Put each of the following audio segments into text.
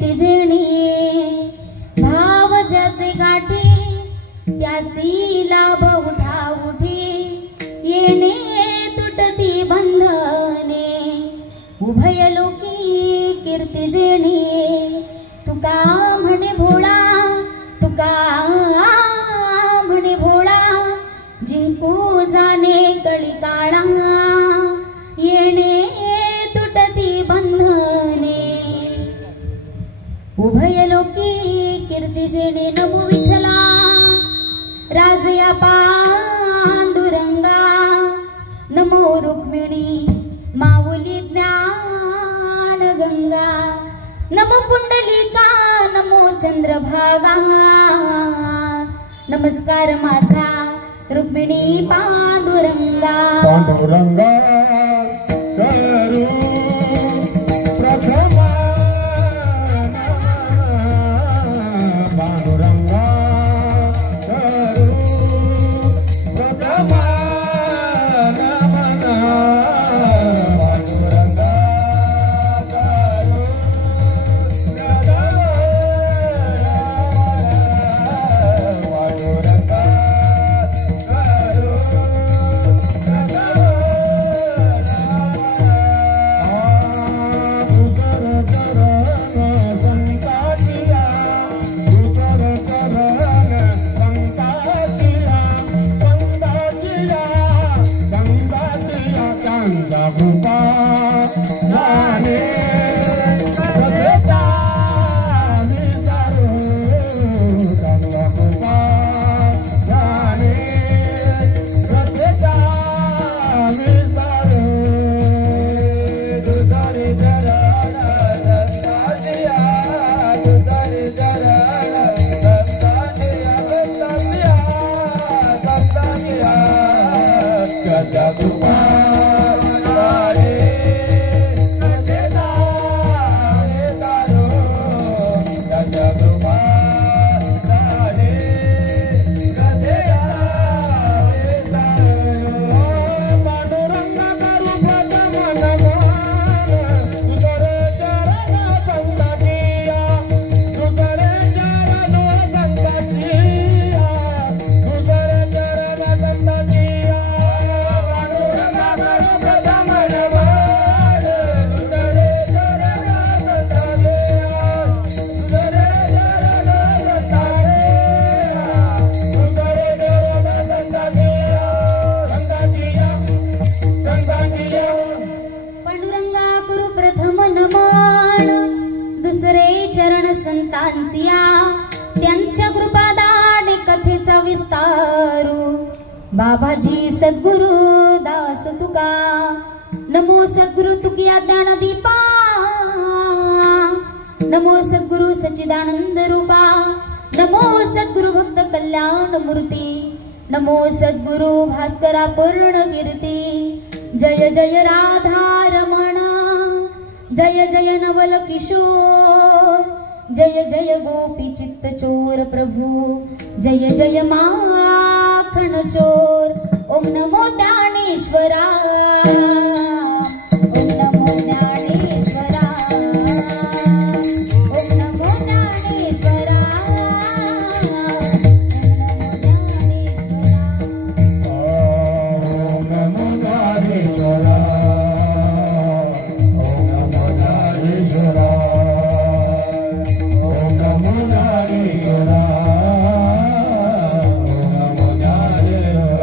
कीर्ती जेणे भाव ज्याचे गाठी त्यासी लाभ उठा उठी येणे तुटती बंधने उभय लोकी कीर्ती जेणे तुका म्हणे भोळा तुका म्हणे भोळा जिंकू जाणे कळी काळा येणे तुटती बंधने उभय लोकी कीर्ती जेणे नमो विठ्ठला राजया पांडुरंगा नमो रुक्मिणी माऊली ज्ञान गंगा नमो पुंडलिका नमो चंद्रभागा नमस्कार माझा रुक्मिणी पांडुरंगा पांडुरंगा करू प्रथम पांडुरंगा करू प्रथम नमन पांडुरंगा करू पांडुरंगा बाबाजी सद्गुरु दास तुका नमो सद्गुरु तुकिया ज्ञान दीपा नमो सद्गुरु सच्चिदानंद रूपा नमो सद्गुरु भक्त कल्याण मूर्ती नमो सद्गुरु भास्करा पूर्ण कीर्ती जय जय राधा रमण जय जय नवल किशोर जय जय गोपी चित्त चोर प्रभु जय जय माखन चोर ओम नमो ज्ञानेश्वरा ओम नमो ज्ञानेश्वरा ओम नमो ज्ञानेश्वरा ओम नमो ज्ञानेश्वरा ओम नमो ज्ञानेश्वरा ओम नमो ज्ञानेश्वरा ओम नमो ज्ञानेश्वरा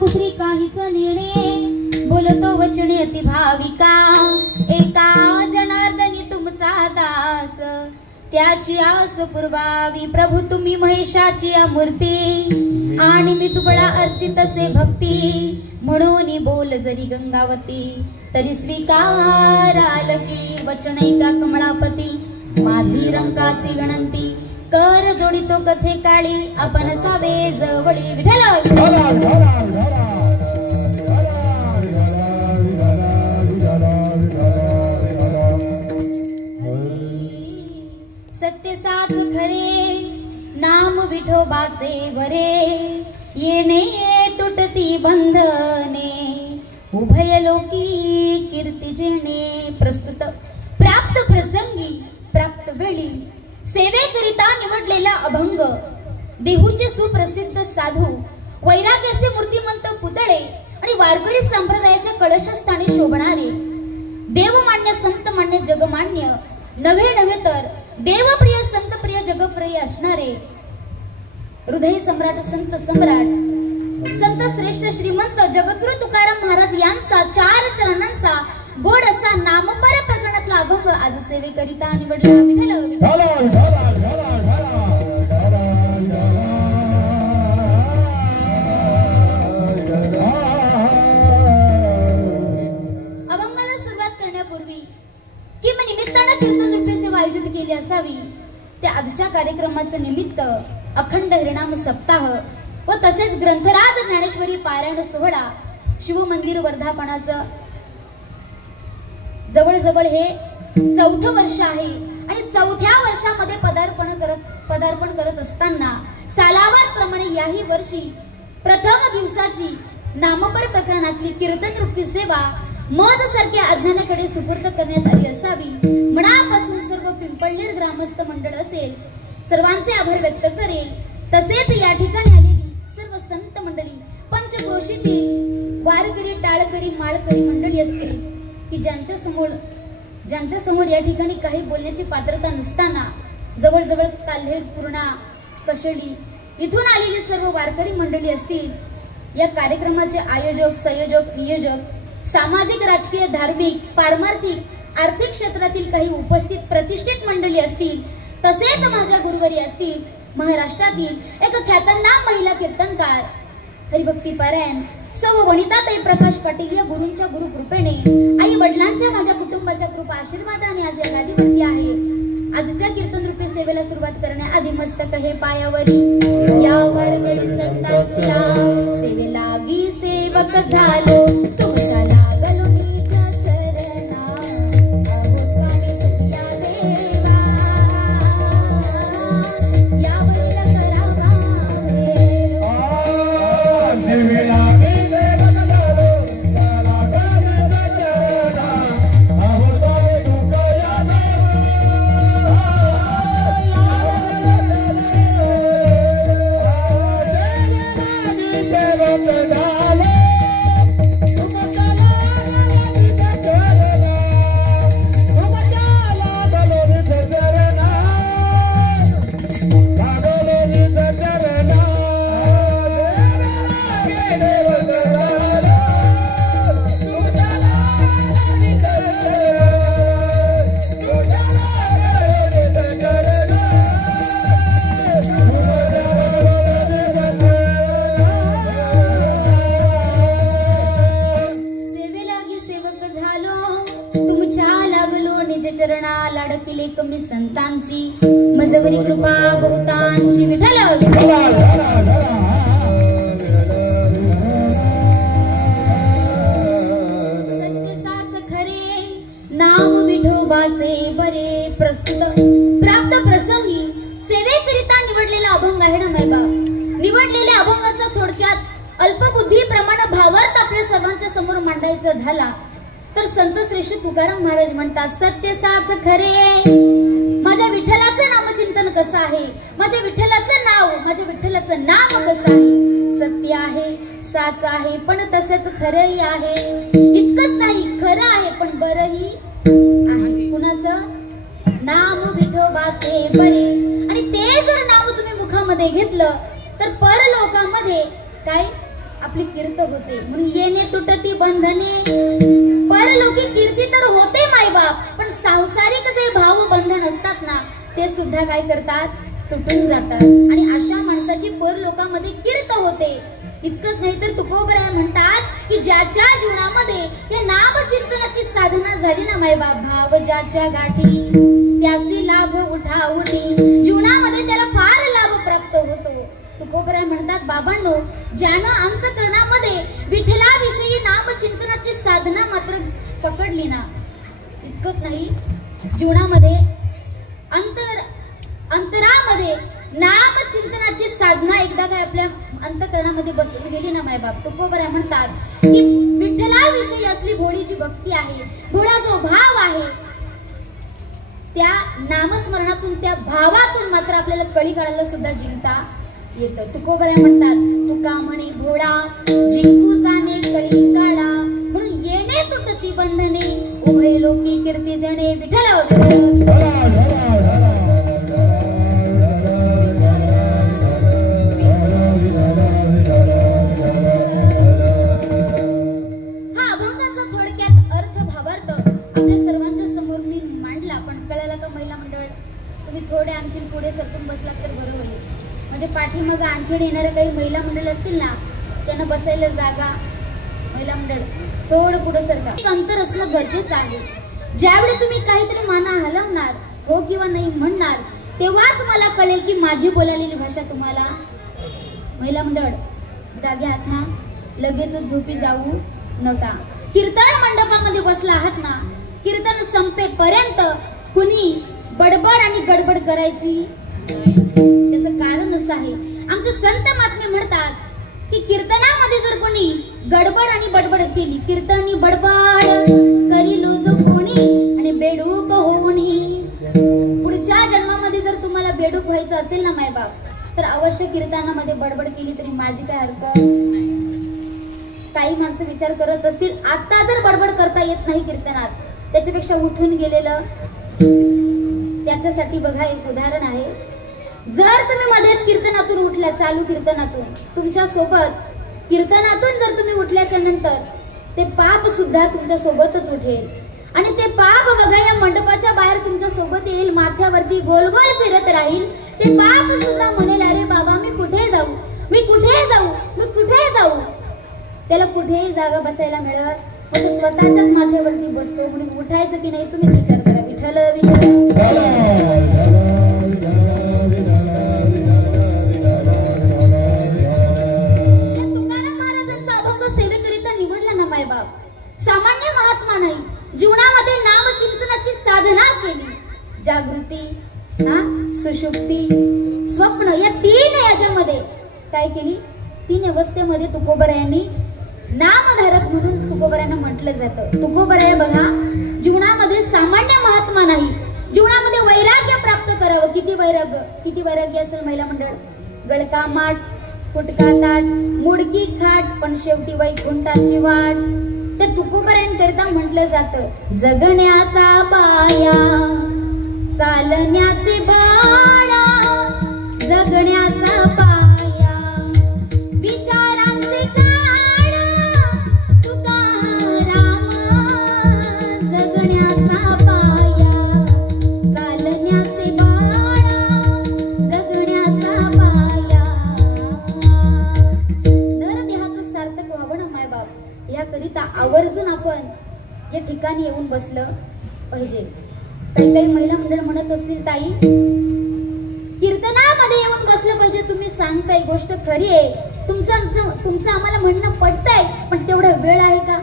कुसरी काहीच नेणे बोलतो वचने अति भाविका एका जनार्दनी तुमचा दास त्याची आस पुरवावी प्रभू तुम्ही महेशाची मूर्ती आणि मी दुबळा अर्चित असे भक्ती म्हणून बोल जरी गंगावती तरी स्वीकाराल की वचन ऐका कमळापती माझी रंकाची गणंती कर जोडितो कथे काळी आपण सावे जवळी विठ्ठल सत्य साच खरे नाम विठोबाचे वरे येणे तुटती बंधने उभय लोकी कीर्ती जेणे प्रस्तुत प्राप्त प्रसंगी प्राप्त वेळी सेवेकरिता निवडलेला अभंग देहूचे सुप्रसिद्ध साधू वैराग्याचे मूर्तिमंत पुतळे आणि वारकरी संप्रदायाच्या कळशस्थानी शोभणारे देवमान्य संतमान्य जगमान्य नव्हे नव्हे तर देवप्रिय संतप्रिय जगप्रिय असणारे हृदय सम्राट संत सम्राट संत श्रेष्ठ श्रीमंत जगद्गुरु तुकाराम महाराज यांचा 4 चरणांचा गोड असा नामपर प्रकरणातला अभंग आज सेवेकरिता निवडला विठ्ठल अभंगाला सुरुवात करण्यापूर्वी किंवा निमित्तानं कीर्तन रूपी सेवा आयोजित केली असावी त्या आजच्या कार्यक्रमाचं निमित्त अखंड हरिनाम सप्ताह व तसेच ग्रंथराज ज्ञानेश्वरी पारायण सोहळा शिवमंदिर वर्धापनाचं जवळजवळ हे 4थं वर्ष आहे आणि 4थ्या वर्षामध्ये पदार्पण करत असताना सालावारप्रमाणे याही वर्षी प्रथम दिवसाची नामपर प्रकरणातली कीर्तन रूपी सेवा मध सारख्या अज्ञानाकडे सुपूर्द करण्यात आली असावी मनापासून सर्व पिंपळनेर ग्रामस्थ मंडळ असेल सर्वांचे आभार व्यक्त करेल तसेच या ठिकाणी आलेली सर्व संत मंडळी पंचक्रोशीतील वारकरी टाळकरी माळकरी मंडळी असतील की ज्यांच्या समोर या ठिकाणी काही बोलण्याची पात्रता नसताना जवळजवळ काल्हे पूर्णा कशेडी इथून आलेली सर्व वारकरी मंडळी असतील या कार्यक्रमाचे आयोजक संयोजक नियोजक सामाजिक राजकीय धार्मिक पारमार्थिक आर्थिक क्षेत्रातील काही उपस्थित प्रतिष्ठित मंडळी असतील तसेच माझ्या गुरुवारी असतील महाराष्ट्रातील एक ख्यातनाम महिला कीर्तनकार हरिभक्ती पारायण सौ वनिताताई प्रकाश पाटील या गुरूंच्या गुरुकृपेने आई वडिलांच्या माझ्या कुटुंबाच्या कृपा आशीर्वादाने आज या गादीवरती आहे आजच्या कीर्तन रूपी सेवेला सुरुवात करण्याआधी मस्तक हे पायावरी या वारकरी संतांच्या सेवेलागी सेवक झालो तुमच्या लागलो नीच्या चरणा अहो स्वामी या देवा या बैला करावा सेवेलागी सेवक झालो संतांची मजवरी कृपा बहुतांची विठ्ठल सत्य साच खरे नाम विठोबाचे बरे प्रस्तुत प्राप्त प्रसंगी सेवेकरिता निवडलेला अभंग आहे ना मैबाप निवडलेल्या अभंगाचा थोडक्यात अल्पबुद्धीप्रमाणे भावार्थ आपल्या सर्वांच्या समोर मांडायचा झाला तर संत श्रेष्ठ तुकाराम महाराज म्हणतात सत्य साच खरे माझ्या विठ्ठलाचं नामचिंतन कसं आहे माझ्या विठ्ठलाचं नाव माझ्या विठ्ठलाचं नाम कसं आहे सत्य आहे साच आहे पण तसेच खरंही आहे इतकंच नाही खरं आहे पण बरंही आहे कुणाचं नाम विठोबाचे बरे आणि ते जर नाव तुम्ही मुखामध्ये घेतलं तर परलोकामध्ये काय आपली कीर्त होते. म्हणून येणे तुटती बंधने, परलोकी कीर्ती तर होते मायबाप, पण सांसारिक जे भाव बंधन असतात ना ते सुद्धा काय करतात, तुटून जातात. आणि अशा माणसाची परलोकामध्ये कीर्त होते. इतकंच नाही तर तुकोबराय म्हणतात की ज्याच्या जीवनामध्ये या नामचिंतनाची साधना झाली ना मायबाप, भाव ज्याच्या गाठी त्यासी लाभ उठा उठी, जीवनामध्ये त्याला फार लाभ प्राप्त होतो. तुकोबराय म्हणतात बाबांनो, ज्यानं अंतःकरणामध्ये विठ्ठलाविषयी नामचिंतनाची साधना मात्र पकडली ना, इतकंच नाही जीवनामध्ये अंतरामध्ये नामचिंतनाची साधना एकदा काय आपल्या अंतःकरणामध्ये बसली गेली ना मायबाप, तुकोबराय म्हणतात की विठ्ठलाविषयी असली भोळीची भक्ती आहे, भोळा जो भाव आहे, त्या नामस्मरणातून त्या भावातून मात्र आपल्याला कळी काढायला सुद्धा जिंकता येतं. तुकोबराय म्हणतात तुका म्हणे भोळा जिंकू जाणे कळी काळा, म्हणून येणे तुटती बंधने, उभय लोकी कीर्ती जणे विठ्ठल. थोडे आणखी पुढे सरकून बसलात तर बरं होईल. म्हणजे पाठीमागे आणखी येणारे काही महिला मंडळ असतील ना, त्यांना बसायला जागा, महिला मंडळ थोडं पुढे सरका. एक अंतर असणं गरजेचं आहे. ज्यावेळी तुम्ही काहीतरी माना हलवणार, हो किंवा नाही म्हणणार, तेव्हाच मला कळेल की माझी बोलालेली भाषा तुम्हाला. महिला मंडळ जागे आहात ना, लगेचच झोपी जाऊ नका. कीर्तन मंडपामध्ये बसला आहात ना, कीर्तन संपेपर्यंत कुणी बडबड आणि गडबड करायची, त्याचं कारण असं आहे. आमचे संत महात्मे म्हणतात की कीर्तनामध्ये जर कोणी गडबड आणि बडबड केली, कीर्तनी बडबड करी लोज कोणी आणि बेडूक होणी. पुढच्या जन्मामध्ये जर तुम्हाला बेडूक व्हायचं असेल ना मायबाप, तर अवश्य कीर्तनामध्ये बडबड केली तरी माझी काय हरकत. काही माणसं विचार करत असतील आता जर बडबड करता येत नाही कीर्तनात, त्याच्यापेक्षा उठून गेलेलं. त्याच्यासाठी बघा एक उदाहरण आहे. जर तुम्ही मध्येच कीर्तनातून उठल्या, चालू कीर्तनातून तुमच्या सोबत कीर्तनातून जर तुम्ही उठल्याच्या नंतर ते पाप सुद्धा तुमच्या सोबतच उठेल. आणि ते पाप बघा या मंडपाच्या बाहेर तुमच्या सोबत येईल, माथ्यावरती गोल गोल फिरत राहील. ते पाप सुद्धा म्हणेल अरे बाबा मी कुठे जाऊ, मी कुठे जाऊ, मी कुठे जाऊ. त्याला कुठेही जागा बसायला मिळत, मग तो स्वतःच्याच माथ्यावरती बसतो. म्हणून उठायचं की नाही तुम्ही विचार करा. विठ्ठल विठ्ठल. तुकाराम महाराजांचा अभंग सेवेकरिता निवडला ना मायबाप, सामान्य महात्मा नाही, जीवनामध्ये नामचिंतनाची साधना केली. जागृती, सुषुप्ती, स्वप्न या तीन याच्यामध्ये काय केली, तीन अवस्थेमध्ये तुकोबरायांनी नामधारक म्हणून तुकोबरायांना म्हटलं जातं. तुकोबराय बघा जीवनामध्ये सामान्य महात्मा नाही, जीवनामध्ये वैराग्य प्राप्त करावं. किती वैराग्य असेल महिला मंडळ. गळका माठ, फुटका ताट, मुडकी खाट, पण शेवटी वैकुंठाची वाट. त्या तुकोबरायांकरिता म्हटलं जातं जगण्याचा पाया, चालण्याचे बाळा, जगण्याचा पाया, विचारांचे काळा, तुकाराम, जगण्याचा पाया, चालण्याचे बाळा, जगण्याचा पाया. नरदेहाचं सार्थक व्हावं ना मायबाप, याकरिता आवर्जून आपण या ठिकाणी येऊन बसलं पाहिजे. काही महिला मंडळ म्हणत असतील ताई कीर्तनामध्ये येऊन बसलं पाहिजे. तुम्ही सांगताय गोष्ट खरी आहे, तुमचं आम्हाला म्हणणं पटतंय, पण तेवढा वेळ आहे का.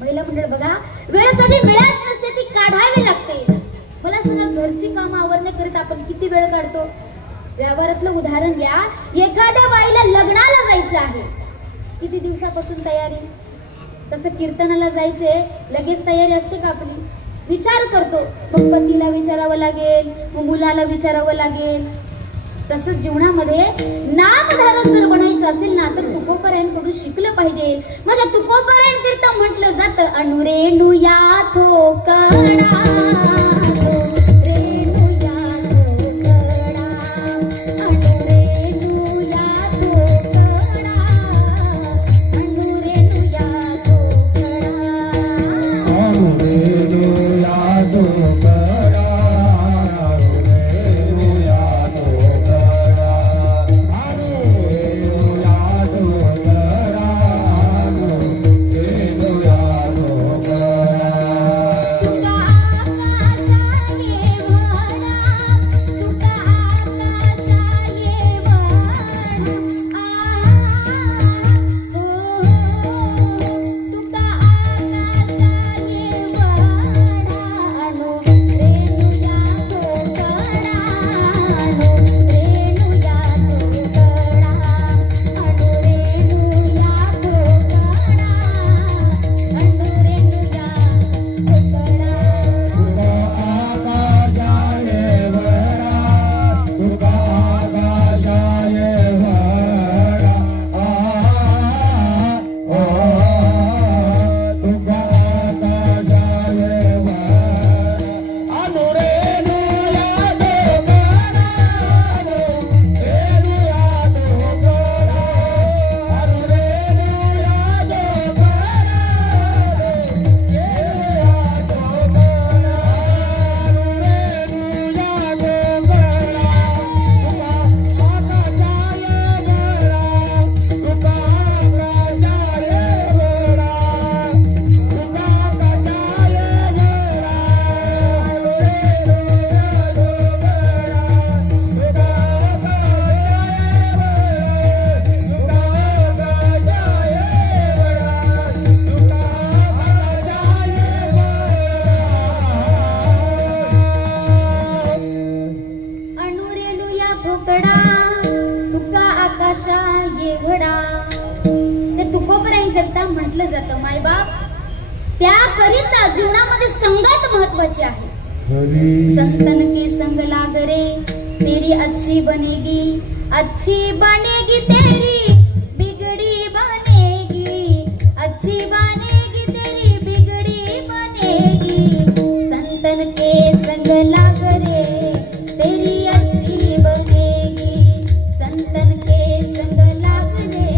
महिला मंडळ बघा वेळ कधी मिळत नसते, ती काढावी लागते. मला सगळं घरची कामं आवरण्याकरिता आपण किती वेळ काढतो. व्यवहारातलं उदाहरण घ्या, एखाद्या बाईला लग्नाला जायचं आहे, किती दिवसापासून तयारी. तसं कीर्तनाला जायचे लगेच तयारी असते का आपली. विचार करतो, मग पतीला विचारावं लागेल, मग मुलाला विचारावं लागेल. तसंच जीवनामध्ये नामधारक जर बनायचं असेल ना, तर तुकोबरायांकडून शिकलं पाहिजे. म्हणजे तुकोबरायांकरिता म्हटलं जातं अनुरेणू या थोकडा, रोकडा तुका आकाशा एवढा. ते तुकोबराई करता म्हटलं जातं मायबाप त्याकरिता जीवनामध्ये संगत महत्वाची आहे. संतन के संग लाग रे तेरी अच्छी बनेगी तेरी बिगड़ी बनेगी, अच्छी बनेगी तेरी बिगड़ी बनेगी. संतन के संग लाग रे तेरी अच्छी बनेगी, संतन के संग लाग रे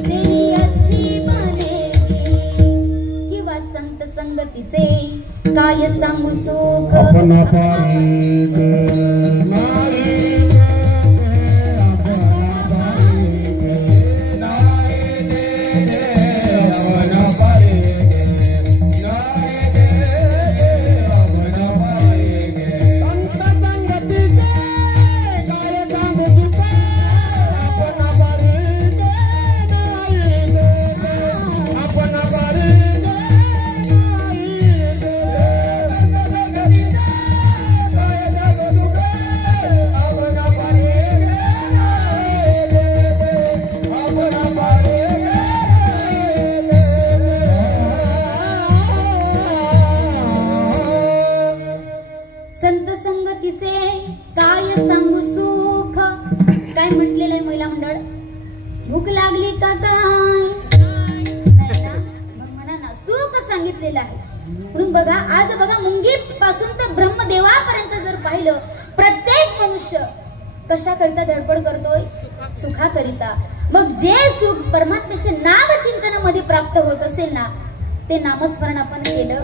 तेरी अच्छी बनेगी. किंवा संत संगतीचे काय सांगू सुख अपना पाणी म्हणून बघा आज बघा मुंगी पासून तर ब्रह्मदेवापर्यंत जर पाहिलं प्रत्येक मनुष्य कशाकरिता धडपड करतोय सुखाकरिता. मग जे सुख परमात्म्याच्या नाम चिंतनामध्ये प्राप्त होत असेल ना ते नामस्मरण आपण केलं.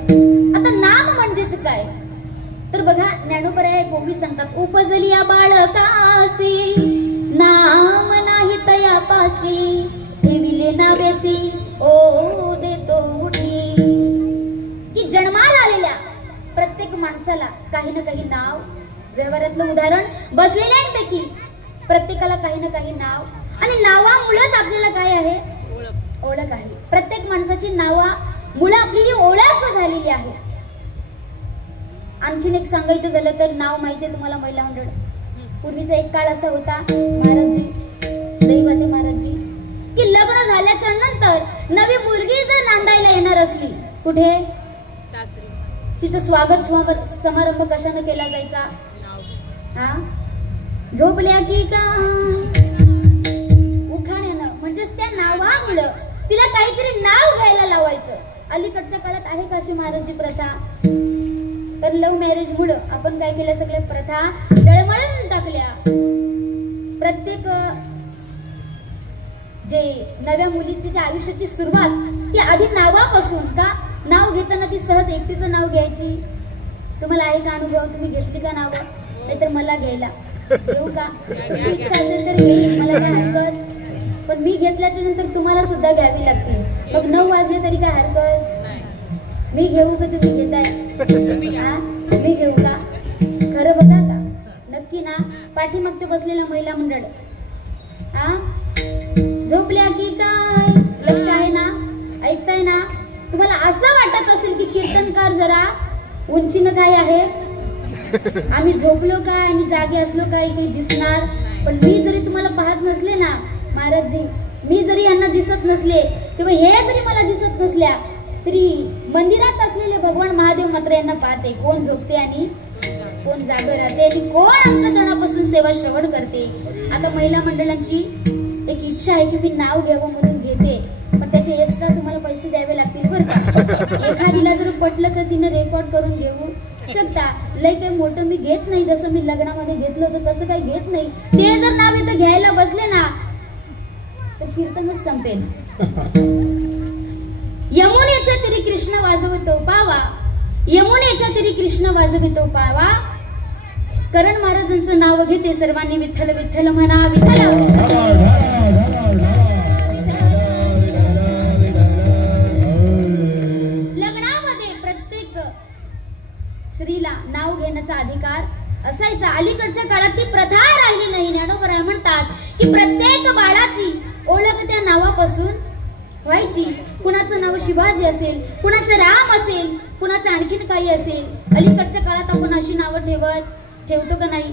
आता नाम म्हणजेच काय तर बघा ज्ञानोबराय गोवी सांगतात उपजली या बाळकासी नाम नाही तयापाशी ठेविले नावेसी ओ देतो उठी. की जन्माला आलेल्या प्रत्येक माणसाला काही ना काही नाव व्यवहारातलं उदाहरण बसलेल्यांपैकी प्रत्येकाला काही ना काही नाव आणि नावामुळेच आपल्याला काय आहे ओळख आहे. प्रत्येक माणसाची नावामुळे आपली ही ओळख झालेली आहे. आणखीन एक सांगायचं झालं तर नाव माहितीये तुम्हाला महिला मंडळ पूर्वीचा एक काळ असा होता महाराजजी दैवते महाराजजी की लग्न झाल्याच्या नंतर नवी मुलगी जर नांदायला येणार असली कुठे तिचं स्वागत समारंभ कशाने केला जायचा हा झोपल्या की काय उखाण्यानं म्हणजेच त्या नावामुळं तिला काहीतरी नाव घ्यायला लावायचं. अलीकडच्या काळात आहे का अशी महाराजची प्रथा तर लव्ह मॅरेज मुळे आपण काय केलं सगळ्या प्रथा डळमळून टाकल्या. प्रत्येक जे नव्या मुलीची जी आयुष्याची सुरुवात ती आधी नावापासून का नाव घेताना ती सहज एकटीचं नाव घ्यायची. तुम्हाला आहे का अनुभव तुम्ही घेतली का नाव नाहीतर मला घ्यायला घेऊ का तुमची इच्छा असेल तर घेईल मला काय हरकत पण मी घेतल्याच्या नंतर तुम्हाला सुद्धा घ्यावी लागतील. मग 9 वाजले तरी काय हरकत मी घेऊ का तुम्ही घेताय हा मी घेऊ का खरं बघा का नक्की ना. पाठीमागच्या बसलेल्या महिला मंडळ हा झोपल्या की काय लक्ष आहे ना ऐकताय ना. तुम्हाला असं वाटत असेल की कीर्तनकार जरा उंचीनं काय आहे आम्ही झोपलो काय आणि जागे असलो काय काही दिसणार. पण मी जरी तुम्हाला पाहत नसले ना महाराजजी मी जरी यांना दिसत नसले किंवा हे जरी मला दिसत नसल्या तरी मंदिरात असलेले भगवान महादेव मात्र यांना पाहते कोण झोपते आणि कोण जागे राहते आणि कोण अंतःकरणापासून सेवा श्रवण करते. आता महिला मंडळांची एक इच्छा आहे की मी नाव घ्यावं म्हणून घेते पण त्याचे एक्स्ट्रा तुम्हाला पैसे द्यावे लागतील बरं का. एखादीला जर पटलं तर तिने रेकॉर्ड करून घेऊ शकता. लय काही मोठं मी घेत नाही जसं मी लग्नामध्ये घेतलं होतं तसं काही घेत नाही. ते जर नाव इथं घ्यायला बसले ना तर कीर्तनच संपेल. यमुनेच्या तिरी कृष्ण वाजवतो पावा यमुनेच्या तिरी कृष्ण वाजवितो पावा. करण महाराजांचं नाव घेते सर्वांनी विठ्ठल विठ्ठल म्हणा विठ्ठल. लग्नामध्ये प्रत्येक स्त्रीला नाव घेण्याचा अधिकार असायचा. अलीकडच्या काळात ती प्रथा राहिली नाही. ज्ञानोबराय म्हणतात की प्रत्येक बाळाची ओळख त्या नावापासून व्हायची. कुणाचं नाव शिवाजी असेल कुणाचं राम असेल कुणाचं आणखीन काही असेल. अलीकडच्या काळात आपण अशी नावं ठेवतो का नाही.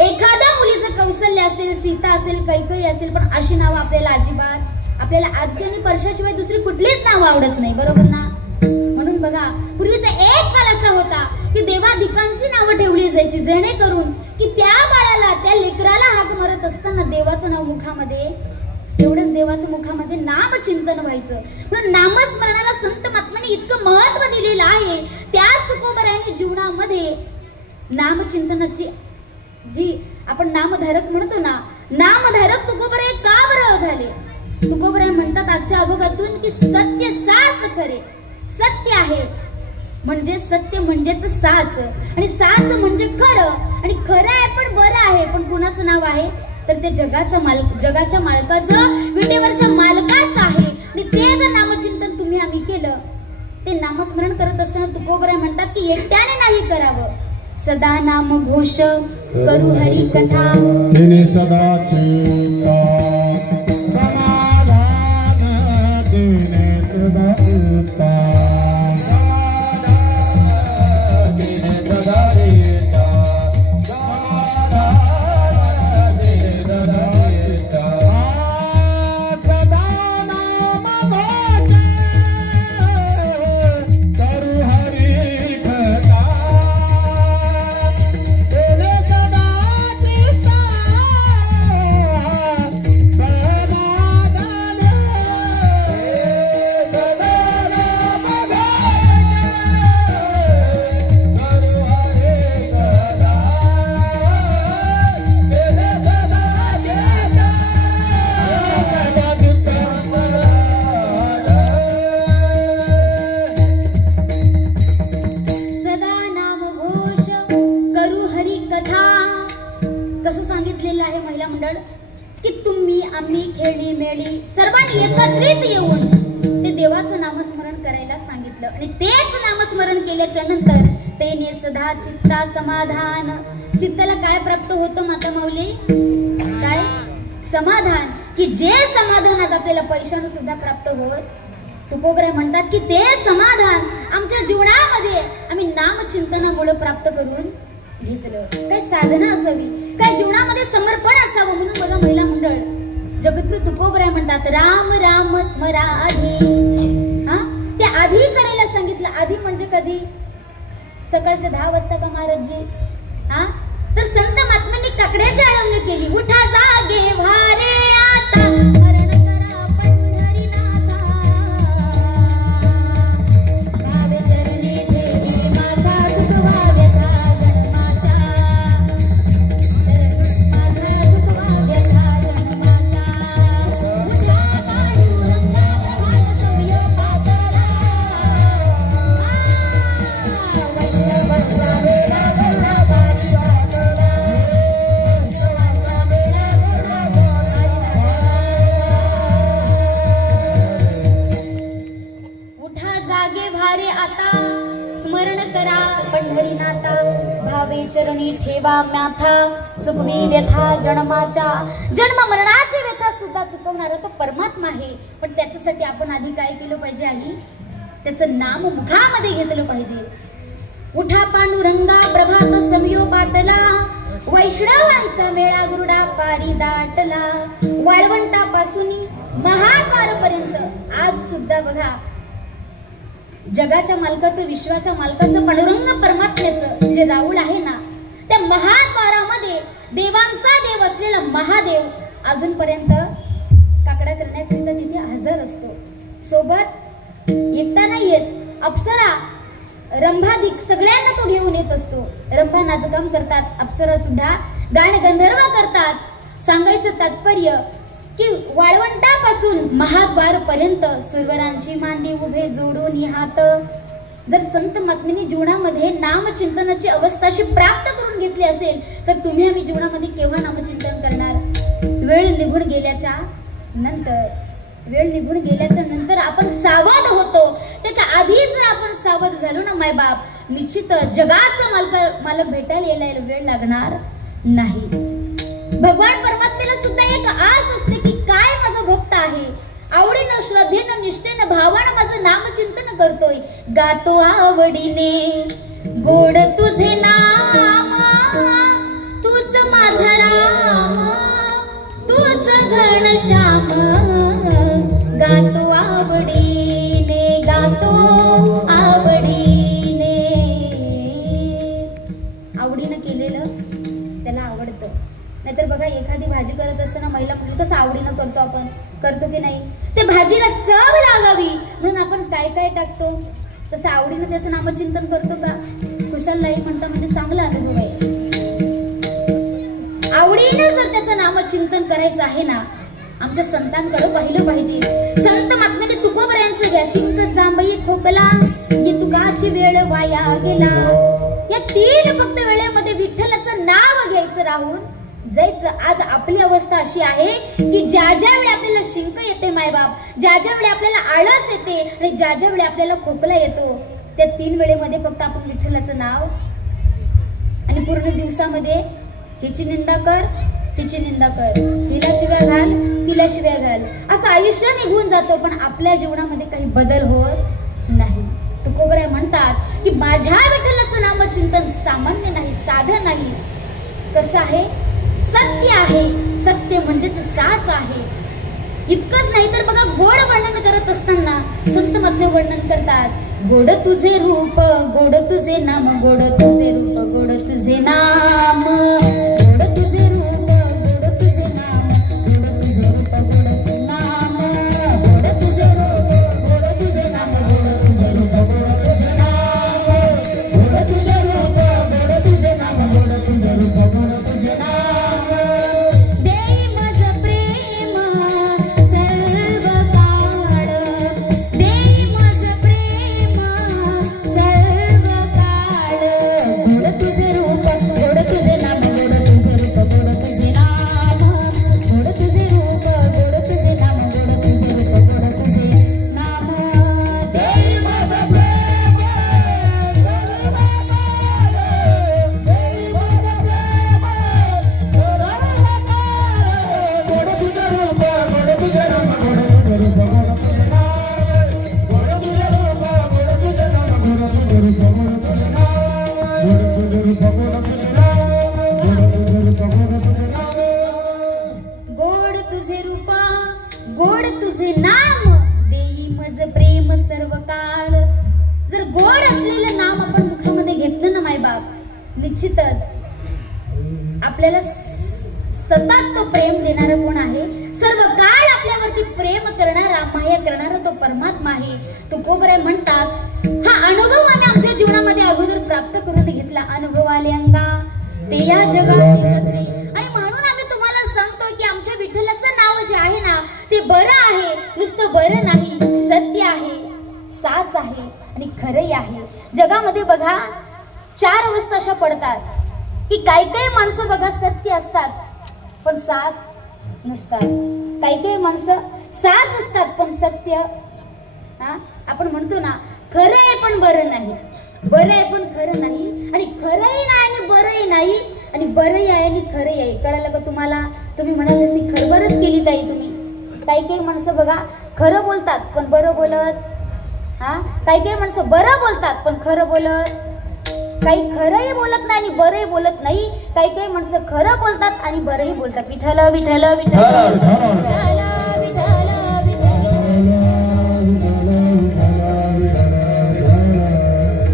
एखाद्या मुलीचं कौशल्य असेल, सीता असेल, कैकेयी असेल, पण अशी नावं आपल्याला अजिबात, आपल्याला आजी आणि परशाशिवाय दुसरी कुठलीच नाव आवडत नाही, बरोबर ना? म्हणून बघा, पूर्वीचा एक काळ असा होता की देवाधिकांची नावं ठेवली जायची, जेणेकरून की त्या बाळाला, त्या लेकराला हाक मारत असताना देवाचं नाव मुखामध्ये, तेवढंच देवाचं मुखामध्ये नामचिंतन व्हायचं. म्हणून नामस्मरणाला संत महात्म्यांनी इतकं महत्व दिलेलं आहे. त्याच तुकोबरायांनी जीवनामध्ये नामचिंतनाची, जी आपण नामधारक म्हणतो ना, नामधारक तुकोबराय का बरं झाले? तुकोबराय म्हणतात आजच्या अभंगातून की सत्य साच खरे, सत्य आहे म्हणजे सत्य म्हणजेच साच, आणि साच म्हणजे खरं, आणि खरं आहे पण बरं आहे, पण कुणाचं नाव आहे तर ते जगाचा जगाच्या मालकाचं, विटेवरच्या मालकाचं आहे. आणि ते जर नामचिंतन तुम्ही आम्ही केलं, ते नामस्मरण करत असताना तुकोबराय म्हणतात की एकट्याने नाही करावं, सदा नाम घोष करू हरी कथा, सदा चिंता समाधान देणे सदा चिंता, की तुम्ही आम्ही खेळी मेळी सर्वांनी एकत्रित येऊन ते देवाचं नामस्मरण करायला सांगितलं. आणि तेच नामस्मरण केल्याच्या नंतर तेने सदा चित्ता समाधान, चित्ताला काय प्राप्त होतं माता माऊली? काय? समाधान. की जे समाधान आज आपल्याला पैशाने सुद्धा प्राप्त होत, तुकोबराय म्हणतात की ते समाधान आमच्या जीवनामध्ये आम्ही नामचिंतनामुळे प्राप्त करून घेतलं. काय साधना असावी, काय जीवनामध्ये समर्पण असावं. म्हणून बघा महिला मंडळ, जगद्गुरु तुकोबराय म्हणतात राम राम स्मरा आधी. ते आधी करायला सांगितलं. आधी म्हणजे कधी? सकाळच्या 10 वाजता का महाराजजी? तर संत महात्म्यांनी काकड्याची आळवणी केली. उठा जागे भारे आता, स्मरण करा पंढरीनाथा, भावे चरणी ठेवी माता तुकवा व्यथा जन्माचा, माता तुकवा व्यथा जन्माचा, उठा पांडुरंगा भावसव्य पातळा, स्मरण करा पंढरीनाथा, भावे चरणी ठेवा म्याथा, सुखवी व्यथा जन्माच्या. जन्म मरणाची व्यथा सुद्धा चुकवणारा तो परमात्मा आहे. पण त्याच्यासाठी आपण आधी काय केलं पाहिजे? आई त्याचं नाम मुखामध्ये घेतलं पाहिजे. उठा पांडुरंगा प्रभात समयो पातला, वैष्णवांचा मेळा गुरुडा पारी दाटला, वाळवंटापासून महाद्वारपर्यंत आज सुद्धा बघा जगाच्या मालकाचं, विश्वाच्या मालकाचं, पांडुरंग परमात्म्याचं जे राऊळ आहे ना, त्या महाद्वारामध्ये देवांचा देव असलेला महादेव अजूनपर्यंत काकडा करण्याकरिता तिथे हजर असतो. सोबत एकटा नाही येत, अप्सरा रंभादिक सगळ्यांना तो घेऊन येत असतो. रंभा नाचकाम करतात, अप्सरा सुद्धा गाण गंधर्व करतात. सांगायचं तात्पर्य की वाळवंटापासून महाद्वार पर्यंत सुरवरांची मांडी उभे जोडून हात. जर संत महात्म्यांनी जीवनामध्ये नामचिंतनाची अवस्था अशी प्राप्त करून घेतली असेल तर तुम्ही आम्ही जीवनामध्ये केव्हा नामचिंतन करणार? वेळ निघून गेल्याच्या नंतर आपण सावध होतो. त्याच्या आधी जर आपण सावध झालो ना मायबाप, निश्चित जगाचा मालक भेटायला यायला वेळ लागणार नाही. भगवान परमात्म्याला सुद्धा एक आस असते की काय माझा भक्त आहे, आवडीनं श्रद्धेनं निष्ठेनं भावानं माझं नामचिंतन करतोय, गातो आवडीने गोड तुझे नाम, तूच माझा राम. केलेलं त्याला आवडतं. नाहीतर बघा एखादी भाजी करत असताना महिला पुरुष कसं आवडीनं करतो, आपण करतो की नाही? ते भाजीला चव लागावी म्हणून आपण काय काय टाकतो, तसं आवडीनं त्याचं नामचिंतन करतो का? कुशल नाही म्हणता म्हणजे चांगला अनुभव आहे. आवडीनं जर त्याचं नामचिंतन करायचं आहे ना, आमच्या संतांकडे पाहिलं पाहिजे. संत महात्म्याने तुकोबऱ्यांचं घ्या. शिंक जांभई खोकला ये तुकाची वेळ वाया गेला. या 3 फक्त वेळेमध्ये विठ्ठलाचं नाव घ्यायचं राहून जायचं. आज आपली अवस्था अशी आहे की ज्या ज्या वेळी आपल्याला शिंक येते मायबाप, ज्या ज्या वेळी आपल्याला आळस येते आणि ज्या ज्या वेळी आपल्याला खोकला येतो, त्या 3 वेळेमध्ये फक्त आपण विठ्ठलाचं नाव आणि पूर्ण दिवसामध्ये हिची निंदा कर, तिची निंदा कर, हिला शिव्या घाल, तिला शिव्या घाल, असं आयुष्य निघून जातो. पण आपल्या जीवनामध्ये काही बदल होत नाही. तुकोबराय म्हणतात की माझ्या विठ्ठलाचं नामचिंतन सामान्य नाही, साधं नाही. कसं आहे? सत्य आहे. सत्य म्हणजेच साच आहे. इतकंच नाही तर बघा, गोड वर्णन करत असताना संत महात्मे वर्णन करतात. गोड तुझे रूप, गोड तुझे नाम, गोड तुझे रूप, गोड तुझे नाम, गोड तुझे रूप, गोड तुझे नाम, गोड तुझे रूप, गोड तुझे नाम, गोड तुझे रूप, गोड तुझे नाम, गोड तुझे रूप, गोड तुझे नाम, गोड तुझे रूप, गोड तुझे नाम, गोड तुझे रूप, गोड तुझे नाम. देई माझं प्रेम सर्व काळ, देई माझं प्रेम सर्व काळ, गोड तुझे रूप, गोड तुझे नाम, गोड तुझे रूप, गोड तुझे नाम, गोड तुझे रूप, गोड तुझे नाम, गोड तुझे रूप, गोड तुझे नाम. देई माझं प्रेम सर्व काळ, देई माझं प्रेम सर्व काळ, गोड तुझे रूप, गोड तुझे नाम, गोड तुझे रूप, गोड तुझे नाम, गोड तुझे रूप, गोड तुझे नाम, गोड तुझे रूप, गोड तुझे नाम, गोड तुझे रूप, गोड तुझे नाम, गोड तुझे रूप, गोड तुझे नाम. गोड तुझे रूप, गोड तुझे नाम, देई मज प्रेम सर्व काळ. जर गोड असलेलं नाम आपण मुखामध्ये घेतलं ना मायबाप, निश्चितच आपल्याला सतत तो प्रेम देणारा कोण आहे? सर्व काळ आपल्यावरती प्रेम करणारा, माया करणारा तो परमात्मा आहे. तुकोबराय म्हणतात हा अनुभव आम्ही आमच्या जीवनामध्ये अगोदर प्राप्त करून घेतला. अनुभव आले अंगा ते या जगात असे. आणि म्हणून आम्ही तुम्हाला सांगतो की आमच्या विठ्ठलाचं नाव जे आहे ना, ते बरं आहे. नुसतं बरं नाही, सत्य आहे, साच आहे आणि खरंही आहे. जगामध्ये बघा 4 अवस्था अशा पडतात की काही माणसं बघा सत्य असतात पण साच नसतात. काही माणसं साच असतात पण सत्य, आपण म्हणतो ना, खरं आहे पण बरं नाही, बरं आहे पण खरं नाही, आणि खरंही नाही आणि बरंही नाही, आणि बरंही आहे आणि खरंही आहे. कळालं का तुम्हाला? तुम्ही म्हणाल ती खरबरच केली ताई तुम्ही. काही माणसं बघा खरं बोलतात पण बरं बोलत, काही माणसं बरं बोलतात पण खरं बोलत, काही खरंही बोलत नाही आणि बरंही बोलत नाही. काही माणसं खरं बोलतात आणि बरंही बोलतात. विठ्ठल विठ्ठल विठ्ठल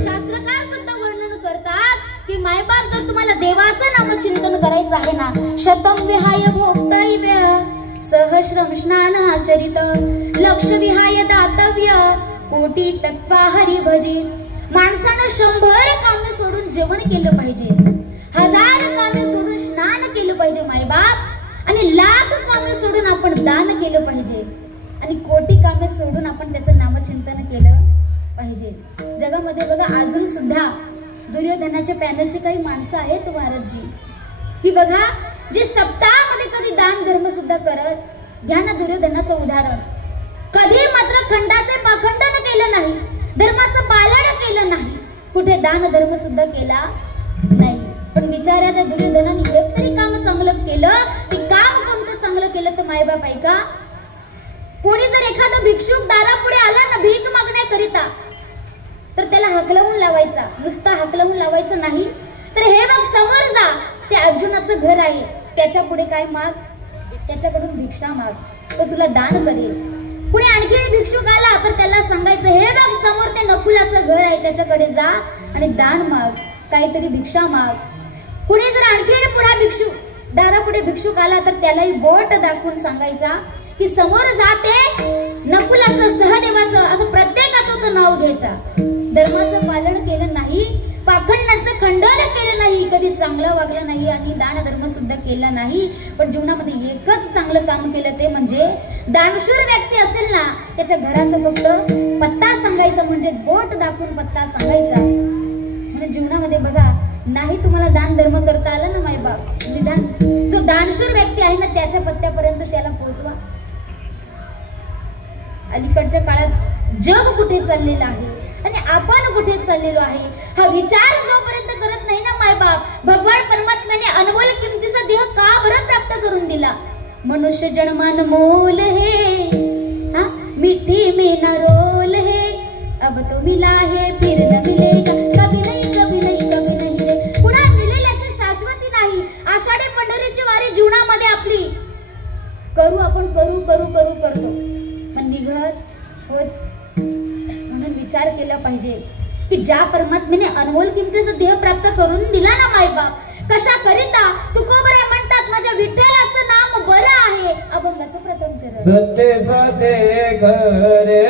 शास्त्रकार सुद्धा वर्णन करतात की मायबाप जर तुम्हाला देवाचं नामचिंतन करायचं आहे ना, शतम विहाय भोक्तव्य सहस्रम स्नान आचरित, लक्ष विहाय दातव्य कोटी तत्वा हरी भजी. माणसानं 100 कामे सोडून जेवण केलं पाहिजे, 1000 कामे सोडून स्नान केलं पाहिजे मायबाप, आणि 1,00,000 कामे सोडून आपण दान केलं पाहिजे, आणि कोटी कामे सोडून आपण त्याचं नामचिंतन केलं पाहिजे. जगामध्ये बघा अजून सुद्धा दुर्योधनाच्या पॅनलचे काही माणसं आहेत महाराजजी, की बघा जे सप्ताहामध्ये कधी दान धर्म सुद्धा करत. घ्या ना दुर्योधनाचं उदाहरण. कधी मात्र खंडाचे पाखंडन केलं नाही, धर्माचं पालन केलं नाही, कुठे दान धर्म सुद्धा केला नाही. पण बिचाऱ्या त्या दुर्योधनाने एक तरी काम चांगलं केलं. ते काम कोणतं चांगलं केलं तर मायबाप ऐका, कोणी जर एखादा भिक्षुक दारापुढे आला ना भीक मागण्याकरिता, तर त्याला हकलवून लावायचा. नुसता हकलवून लावायचं नाही, तर हे बघ समोर जा, ते अर्जुनाचं घर आहे, त्याच्या पुढे काय माग, त्याच्याकडून भिक्षा माग, तो तुला दान करेल. कुणी आणखी भिक्षुक आला तर त्याला सांगायचं, हे बघ समोर ते नकुलाचं घर आहे, त्याच्याकडे जा आणि दान माग, काहीतरी भिक्षा माग. कुणी जर आणखी पुढे भिक्षू दारापुढे भिक्षुक आला तर त्यालाही बोट दाखवून सांगायचा की समोर जाते नकुलाचं सहदेवाचं असं प्रत्येकाचं तो नाव घ्यायचा. धर्माचं पालन केलं नाही, पाखंडाचं खंडन केलं नाही, कधी चांगलं वागलं नाही आणि दान धर्म सुद्धा केला नाही. पण जीवनामध्ये एकच चांगलं काम केलं ते म्हणजे दानशूर व्यक्ती असेल ना त्याच्या घराचा फक्त पत्ता सांगायचा, म्हणजे बोट दाखवून पत्ता सांगायचा. म्हणजे जीवनामध्ये बघा नाही तुम्हाला दान धर्म करता आला ना माय बाप, निदान जो दानशूर व्यक्ती आहे ना त्याच्या पत्त्यापर्यंत त्याला पोहोचवा. अलीकडच्या काळात जग कुठे चाललेलं आहे आणि आपण कुठे चाललेलो आहे हा विचार जोपर्यंत करत नाही ना माय बाप, भगवान परमात्म्याने अनमोल किमतीचा देह का बरं प्राप्त करून दिला. मनुष्य जन्मान मोल है हा मिठी में न रोल है, अब तो मिला है फिर न मिलेगा, कभी नहीं कभी नहीं कभी नहीं रे. पुन्हा मिलेल्याची शाश्वती नाही. आषाढी पंढरीची वारी जीवनामध्ये आपली करू आपण करू करू करू करतो पण निघत होत. म्हणून विचार केला पाहिजे की ज्या परमात्म्याने अनमोल किमतीचा देह प्राप्त करून दिला ना मायबाप, कशा करिता तुकोबरे म्हणतात माझ्या विठ्ठलाचं नाम बरं आहे. अभंगाचं प्रथम चरण. सत्य सते करे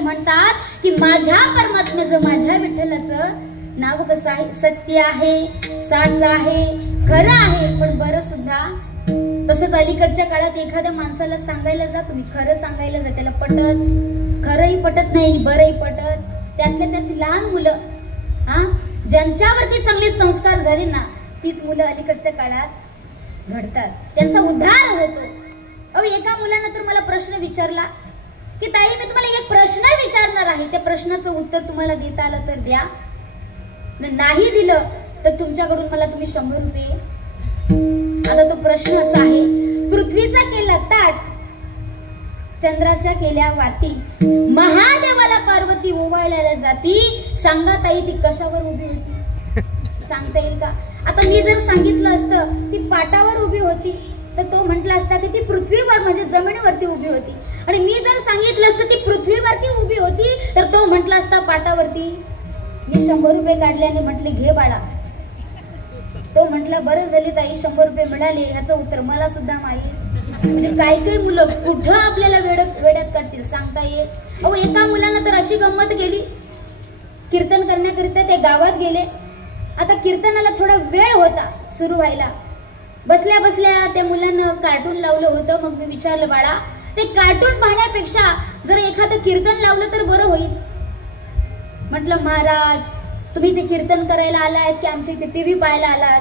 म्हणतात की माझ्या परमात्म्याचं माझ्या विठ्ठलाचं नाव कसं आहे, सत्य आहे, साच आहे, खरं आहे पण बरं सुद्धा. तसंच अलीकडच्या काळात एखाद्या माणसाला सांगायला जा तुम्ही, खरं सांगायला जा, त्याला पटत, खरंही पटत नाही बरंही पटत. त्यातल्या त्यात लहान मुलं हा ज्यांच्यावरती चांगले संस्कार झाले ना तीच मुलं अलीकडच्या काळात घडतात, त्यांचा उद्धार होतो. एका मुलानं तर मला प्रश्न विचारला की ताई मी तुम्हाला एक प्रश्न विचारणार आहे, त्या प्रश्नाचं उत्तर तुम्हाला देता आलं तर द्या, नाही दिलं तर तुमच्याकडून मला तुम्ही 100 रुपये. आता तो प्रश्न असा आहे, पृथ्वीचा केला ताट, चंद्राच्या केल्या वाती, महादेवाला पार्वती ओवाळल्या जाती, सांगा ताई ती कशावर उभी होती? सांगता येईल का? आता मी जर सांगितलं असतं ती पाटावर उभी होती तर तो म्हटला असता की ती पृथ्वीवर म्हणजे जमिनीवरती उभी होती, आणि मी जर सांगितलं असतं ती पृथ्वीवरती उभी होती तर तो म्हटला असता पाटावरती. मी 100 रुपये काढले आणि म्हटले घे बाळा. तो म्हटला बरं झाली ताई 100 रुपये मिळाले, ह्याचं उत्तर मला सुद्धा माहित. म्हणजे काही मुलं कुठं आपल्याला वेड्यात काढतील सांगता येत. एका मुलानं तर अशी गंमत केली, कीर्तन करण्याकरिता ते गावात गेले. आता कीर्तनाला थोडा वेळ होता सुरू व्हायला, बसल्या बसल्या त्या मुलानं कार्टून लावलं होतं. मग मी विचारलं बाळा ते कार्टून पाहण्यापेक्षा जर एखादं कीर्तन लावलं तर बरं होईल. म्हटलं महाराज तुम्ही ते कीर्तन करायला आलात की आमच्या इथे टीव्ही पाहायला आलात?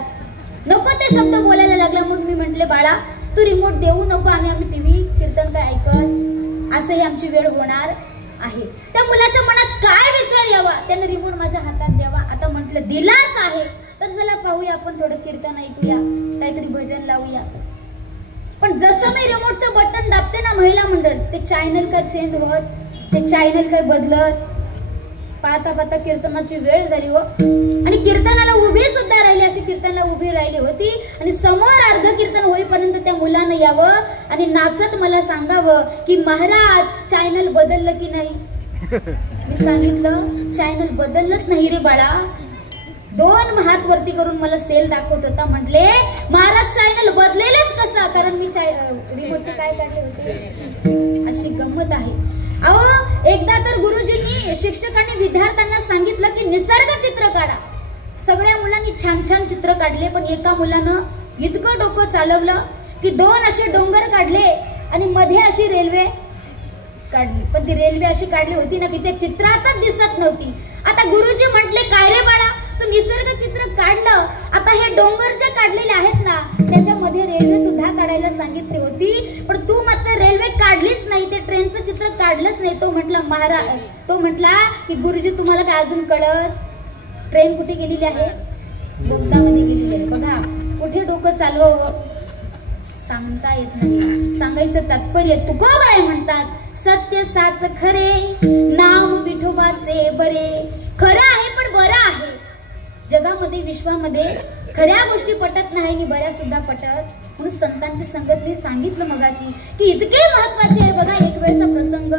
नको ते शब्द बोलायला लागला. मग मी म्हटले बाळा तू रिमोट देऊ नको आणि आम्ही टीव्ही कीर्तन काय ऐकत, असं ही आमची वेळ होणार. आहे. त्या मुलाच्या मनात काय विचार यावा, त्याने रिमोट माझ्या हातात द्यावा. आता म्हटलं दिलाच आहे तर चला पाहूया, आपण थोडं कीर्तन ऐकूया, काहीतरी भजन लावूया. पण जसं मी रिमोटचं बटन दाबते ना महिला मंडळ, ते चॅनल काय चेंज होत, ते चॅनल काय बदलत. पाहता पाहता कीर्तनाची वेळ झाली हो, आणि कीर्तनाला उभी सुद्धा राहिली, अशी कीर्तनाला उभी राहिली होती. आणि समोर अर्ध कीर्तन होईपर्यंत त्या मुलानं यावं आणि नाचत मला सांगावं की महाराज चॅनल बदललं की नाही. मी सांगितलं चॅनल बदललंच नाही रे बाळा. 2 हात वरती करून मला सेल दाखवत होता. म्हटले महाराज चॅनल बदलेलच कसा, कारण मी रिमोटचे काय काढले होते. अशी गंमत आहे. अहो एकदा तर गुरुजींनी शिक्षकांनी विद्यार्थ्यांना सांगितलं की निसर्ग चित्र काढा. सगळ्या मुलांनी छान छान चित्र काढले, पण एका मुलानं इतकं डोकं चालवलं की 2 असे डोंगर काढले आणि मध्ये अशी रेल्वे काढली. पण ती रेल्वे अशी काढली होती ना की ते चित्रातच दिसत नव्हती. आता गुरुजी म्हटले काय रे बाळा, तू निसर्ग चित्र काढलं, आता हे डोंगर जे काढलेले आहेत ना त्याच्यामध्ये रेल्वे सुद्धा काढायला सांगितली होती, पण तू मात्र रेल्वे काढलीच नाही, ते ट्रेनचं चित्र काढलंच नाही. तो म्हटला की गुरुजी तुम्हाला काय अजून कळत, ट्रेन कुठे गेलेली आहे, बोगदामध्ये गेलेली आहे. बघा कुठे डोकं चालवावं सांगता येत नाही. सांगायचं तात्पर्य तुकोबाई म्हणतात सत्य साच खरे, नाव विठोबाचे बरे. खरं आहे पण बरं आहे. जगामध्ये विश्वामध्ये खऱ्या गोष्टी पटत नाही आणि बऱ्या सुद्धा पटत. म्हणून संतांची संगत मी सांगितलं मगाशी की इतके महत्वाचे आहे. बघा एक वेळचा प्रसंग,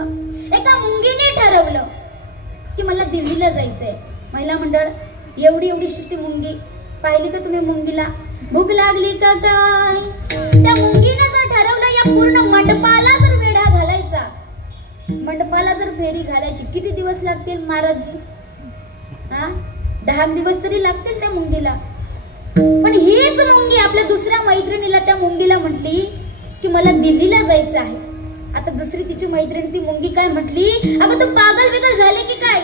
एका मुंगीने ठरवलं की मला दिल्लीला जायचंय. महिला मंडळ एवढी ती मुंगी पाहिली का तुम्ही मुंगीला, भूक लागली का काय. त्या मुंगीने जर ठरवलं या पूर्ण मंडपाला जर वेढा घालायचा, मंडपाला जर फेरी घालायची, किती दिवस लागतील महाराजजी? 10 दिवस तरी लागतील त्या मुंगीला. पण हीच मुंगी आपल्या दुसऱ्या मैत्रिणीला त्या मुंगीला म्हटली की मला दिल्लीला जायचं आहे. आता दुसरी तिची मैत्रीण ती मुंगी काय म्हटली, अगं तू पागल बिगल झाले की काय,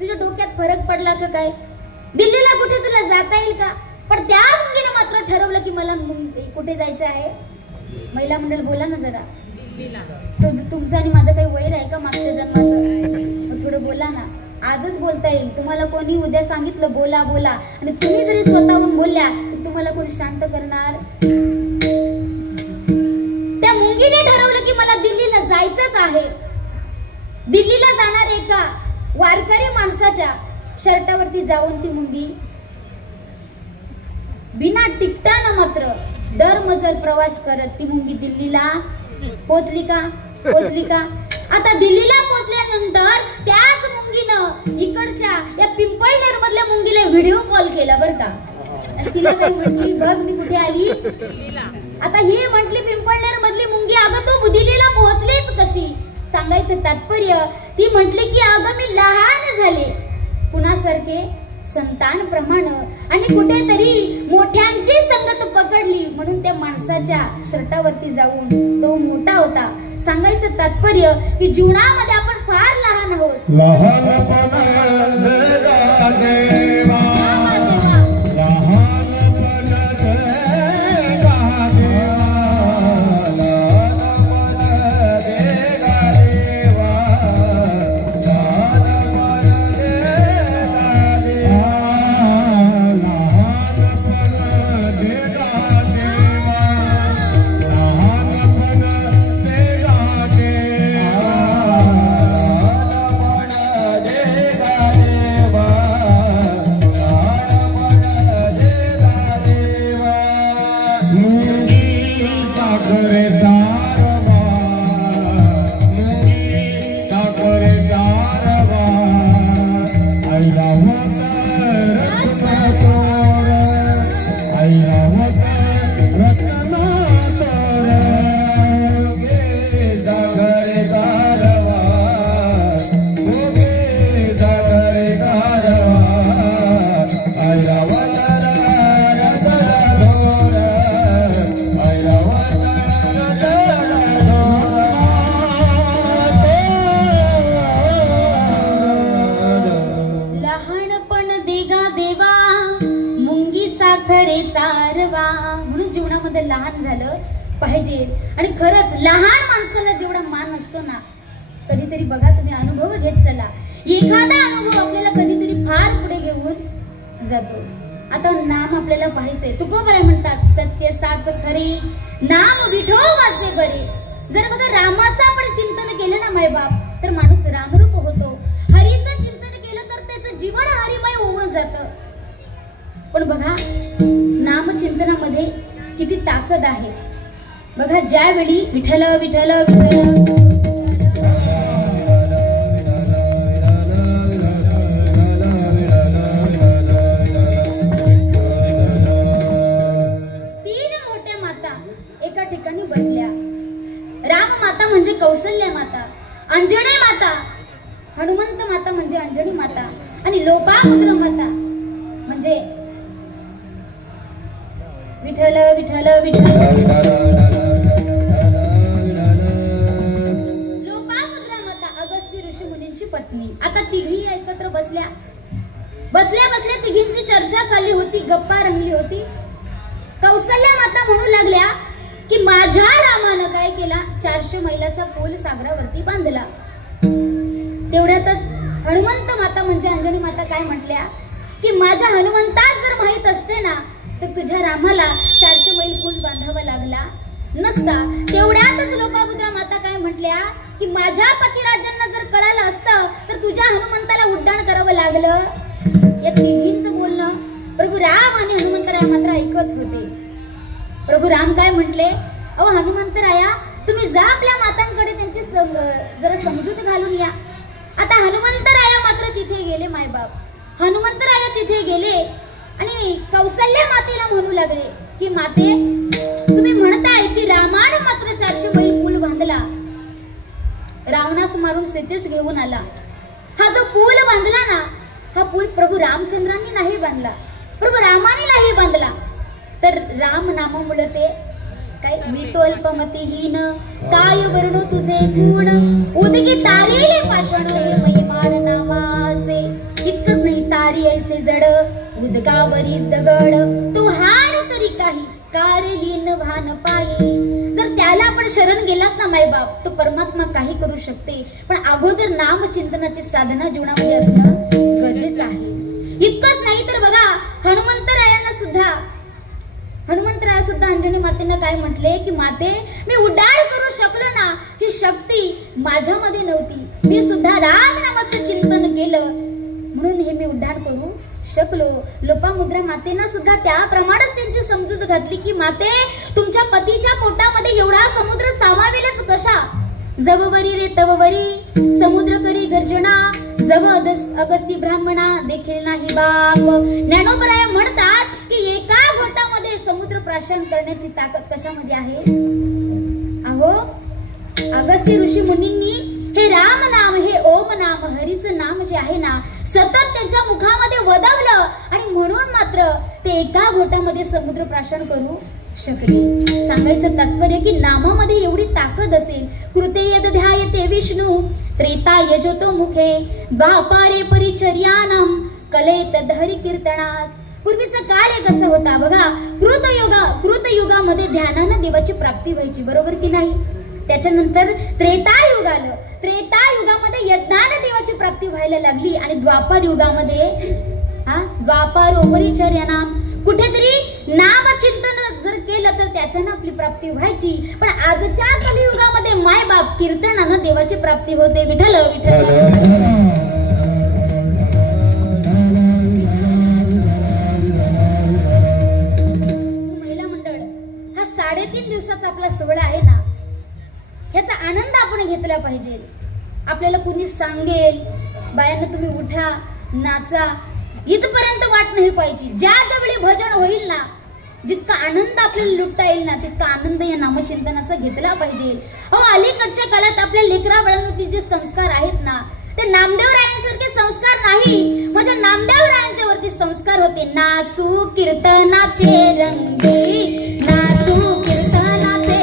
तुझ्या डोक्यात फरक पडला का काय, दिल्लीला कुठे तुला जाता येईल का. पण त्या मुंगीने मात्र ठरवलं की मला कुठे जायचं आहे. महिला मंडळ बोला ना जरा, तुमचं आणि माझं काही वैर आहे का मागच्या जन्माचं, थोडं बोला ना. आजच बोलता येईल तुम्हाला. कोणी उद्या सांगितलं बोला बोला आणि तुम्ही जरी स्वतःहून बोलल्या तर तुम्हाला कोणी शांत करणार. त्या मुंगीने ठरवलं की मला दिल्लीला जायचंच आहे. दिल्लीला जाणार एका वारकरी माणसाच्या शर्टावरती जाऊन ती मुंगी बिना तिकटानं मात्र दरमजल प्रवास करत ती मुंगी दिल्लीला पोहोचली का. आता दिल्लीला पोहोचल्यानंतर त्याच मुंगीनं इकडच्या या पिंपळनेर मधल्या मुंगीला व्हिडिओ कॉल केला बरं का. तिला काय म्हटली, बघ मी कुठे आली. आता ही म्हटली पिंपळनेर मधली मुंगी, अगं तू दिल्लीला पोहोचलीच कशी. सांगायचं तात्पर्य ती म्हटली की अगं मी लहान झाले कुणासारखे, संतांप्रमाणे, आणि कुठेतरी मोठ्यांची संगत पकडली म्हणून त्या माणसाच्या शर्टावरती जाऊन तो मोठा होता. सांगायचं तात्पर्य की जीवनामध्ये आपण फार लहान आहोत. लहान झालं पाहिजे. आणि खरंच लहान माणसाला जेवढा मान असतो ना कधीतरी बघा तुम्ही अनुभव घेत चला. एखादा अनुभव आपल्याला कधीतरी फार पुढे घेऊन जातो. आता नाम आपल्याला पाहायचंय. तुकोबराय म्हणतात सत्य साच खरे नाम विठोबाचे बरे. जर बघा रामाचं आपण चिंतन केलं ना मायबाप तर माणूस रामरूप होतो. हरीचं चिंतन केलं तर त्याचं जीवन हरिमय होऊन जातं. पण बघा नामचिंतनामध्ये किती ताकद आहे. बघा ज्यावेळी विठ्ठल विठ्ठल विठ्ठल म्हणजे कौसल्या माता, अंजनी माता, हनुमंत माता म्हणजे अंजनी माता आणि लोपामुद्रा माता म्हणजे विठ्ठल विठ्ठल विठ्ठल. लोपामुद्रा माता अगस्त्य ऋषी मुनींची पत्नी. आता तिघी एकत्र बसल्या तिघींची चर्चा चालली होती, गप्पा रंगली होती. कौसल्या माता म्हणू लागल्या की माझ्या रामानं काय केला, 400 मैलाचा पूल सागरावरती बांधला. तेवढ्यातच हनुमंत माता म्हणजे अंजनी माता काय म्हटल्या की माझ्या हनुमंतास जर माहित असते ना तर तुझ्या रामाला 400 मैल पूल बांधावा लागला नसता. तेवढ्यातच लोपामुद्रा माता काय म्हटल्या की माझ्या पतिराजांना जर कळालं असतं तर तुझ्या हनुमंताला उड्डाण करावं लागलं. या तिघींचं बोलणं प्रभू राम आणि हनुमंतराय मात्र ऐकत होते. प्रभू राम काय म्हटले, अहो हनुमंतराया तुम्ही जा आपल्या मातांकडे त्यांची जरा समजूत घालून या. आता हनुमंतराया मात्र तिथे गेले. मायबाप हनुमंतराया तिथे गेले आणि कौसल्या मातेला म्हणू लागले की माते तुम्ही म्हणताय की रामाने मात्र 400 मैल पूल बांधला, रावणास मारून सीतेस घेऊन आला. हा जो पूल बांधला ना हा पूल प्रभू रामचंद्रांनी नाही बांधला, प्रभू रामाने नाही बांधला. तर राम नामामुळे ते काय मी तो अल्पमतीहीन काय वर्णो तुझे गुण उदगी तारेले पाषाण हे महिमान नामासे. इतकंच नाही तारी ऐसे जड उदकावरी दगड तो हाण तरी काही कारलीन भान पाये. जर त्याला आपण शरण गेलात ना मायबाप तो परमात्मा काही करू शकते. पण अगोदर नाम चिंतनाची साधना जीवनामध्ये असणं गरजेचं आहे. इतकंच नाही तर बघा हनुमंतरायांना सुद्धा अंजनी मातेनं काय म्हटले की माते मी उड्डाण करू शकलो ना ही शक्ती माझ्यामध्ये नव्हती. मी सुद्धा राम नामाचं चिंतन केलं म्हणून हे मी उड्डाण करू शकलो. लोपामुद्रा मातेनं सुद्धा त्याप्रमाणेच त्यांची समजूत घातली की माते तुमच्या पतीच्या पोटामध्ये एवढा समुद्र सामावेलच कशा. जववरी रे तववरी समुद्र करी गर्जना जव अगस्ती ब्राह्मणा देखील नाही बाप. ज्ञानोबराय म्हणतात की एका घोटामध्ये समुद्र प्राशन करण्याची ताकद कशामध्ये आहे. अहो अगस्ती ऋषी मुनींनी हे राम नाम हे ओम नाम हरीचं नाम जे आहे ना सतत त्यांच्या मुखामध्ये वदवलं आणि म्हणून मात्र ते एका घोटामध्ये समुद्र प्राशन करू शकले. सांगायचं तात्पर्य की नामामध्ये एवढी ताकद असेल. कृते यद ध्यायते विष्णू त्रेता यजतो मुखे द्वापारे परिचर्यानम कलेत हरी कीर्तनात. पूर्वीचा काळ एक असा होता बघा, कृतयुगामध्ये ध्यानानं देवाची प्राप्ती व्हायची बरोबर की नाही. त्याच्यानंतर त्रेतायुग आलं. त्रेतायुगामध्ये यज्ञानं देवाची प्राप्ती व्हायला लागली आणि द्वापार युगामध्ये द्वापारोपरिचर्यानाम कुठेतरी नामचिंतन जर केलं तर त्याच्यानं आपली प्राप्ती व्हायची. पण आजच्या कलियुगामध्ये माय बाप कीर्तनानं देवाची प्राप्ती होते. विठ्ठल विठ्ठल. महिला मंडळ हा 3.5 दिवसाचा आपला सोहळा आहे ना ह्याचा आनंद आपण घेतला पाहिजे. आपल्याला कुणी सांगेल बायांना तुम्ही उठा नाचा इथपर्यंत वाट नाही पाहिजे. ज्या वेळी भजन होईल ना जितका आनंद आपल्याला लुटता येईल ना तितका आनंद या नामचिंतनाचा घेतला पाहिजे. अहो अलीकडच्या काळात आपल्या लेकरा बाळांवरती जे संस्कार आहेत ना ते नामदेवरायांसारखे संस्कार नाही. म्हणजे नामदेवरायांच्या वरती संस्कार होते. नाचू कीर्तनाचे रंगी नाचू कीर्तनाचे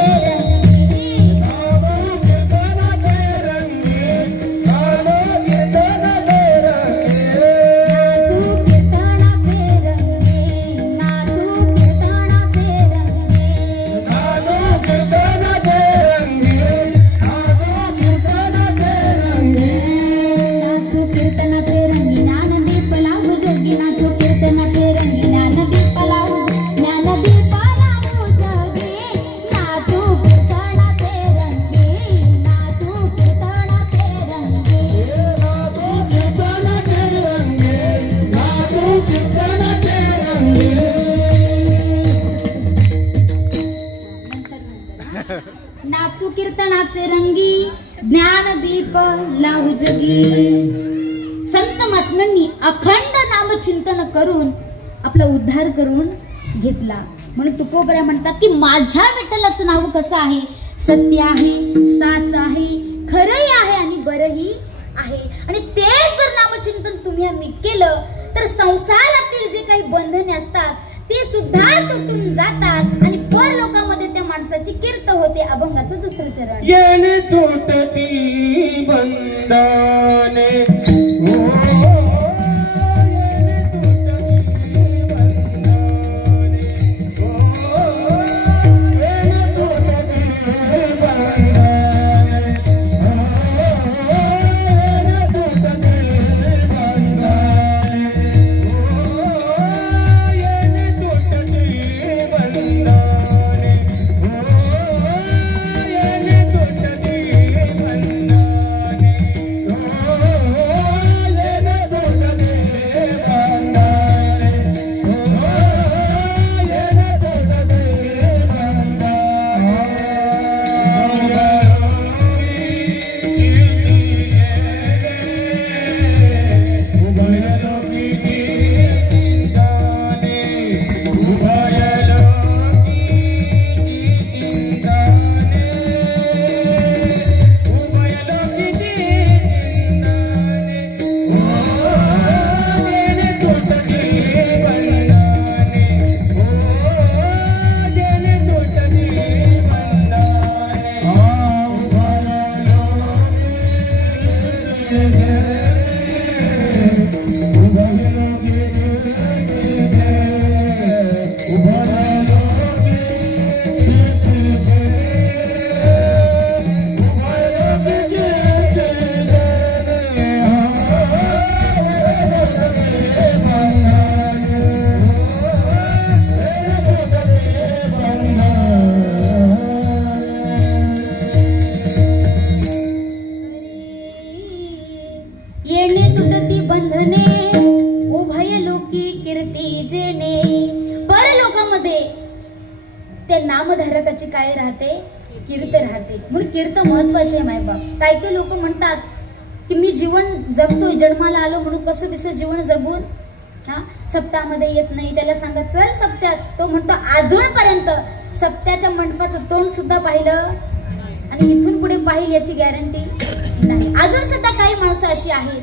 दीप लावू जगी. संत महात्म्यांनी अखंड नामचिंतन करून आपला उद्धार करून घेतला. म्हणून तुकोबरा म्हणतात की माझ्या विठ्ठलाचं नाव कसं आहे, सत्य आहे, साच आहे, खरंही आहे आणि बरंही आहे. आणि ते जर नामचिंतन तुम्ही आम्ही केलं तर संसारातील जे काही बंधने असतात ते सुद्धा तुटून जातात आणि परलोकामध्ये त्या माणसाची कीर्त होते. अभंगाचं दुसरं चरण. येणे तुटती बंधने नामधारकाची काय राहते, कीर्त राहते. म्हणून कीर्त महत्वाचे आहे मायबाप. काही काही लोक म्हणतात की मी जीवन जगतोय, जन्माला आलो म्हणून कसं दिसं जीवन जगून सप्ताहामध्ये येत नाही. त्याला सांगा चल सप्त्यात. तो म्हणतो अजूनपर्यंत सप्त्याच्या मंडपाचं तोंड सुद्धा पाहिलं आणि इथून पुढे पाहिल याची गॅरंटी नाही. अजून सुद्धा काही माणसं अशी आहेत,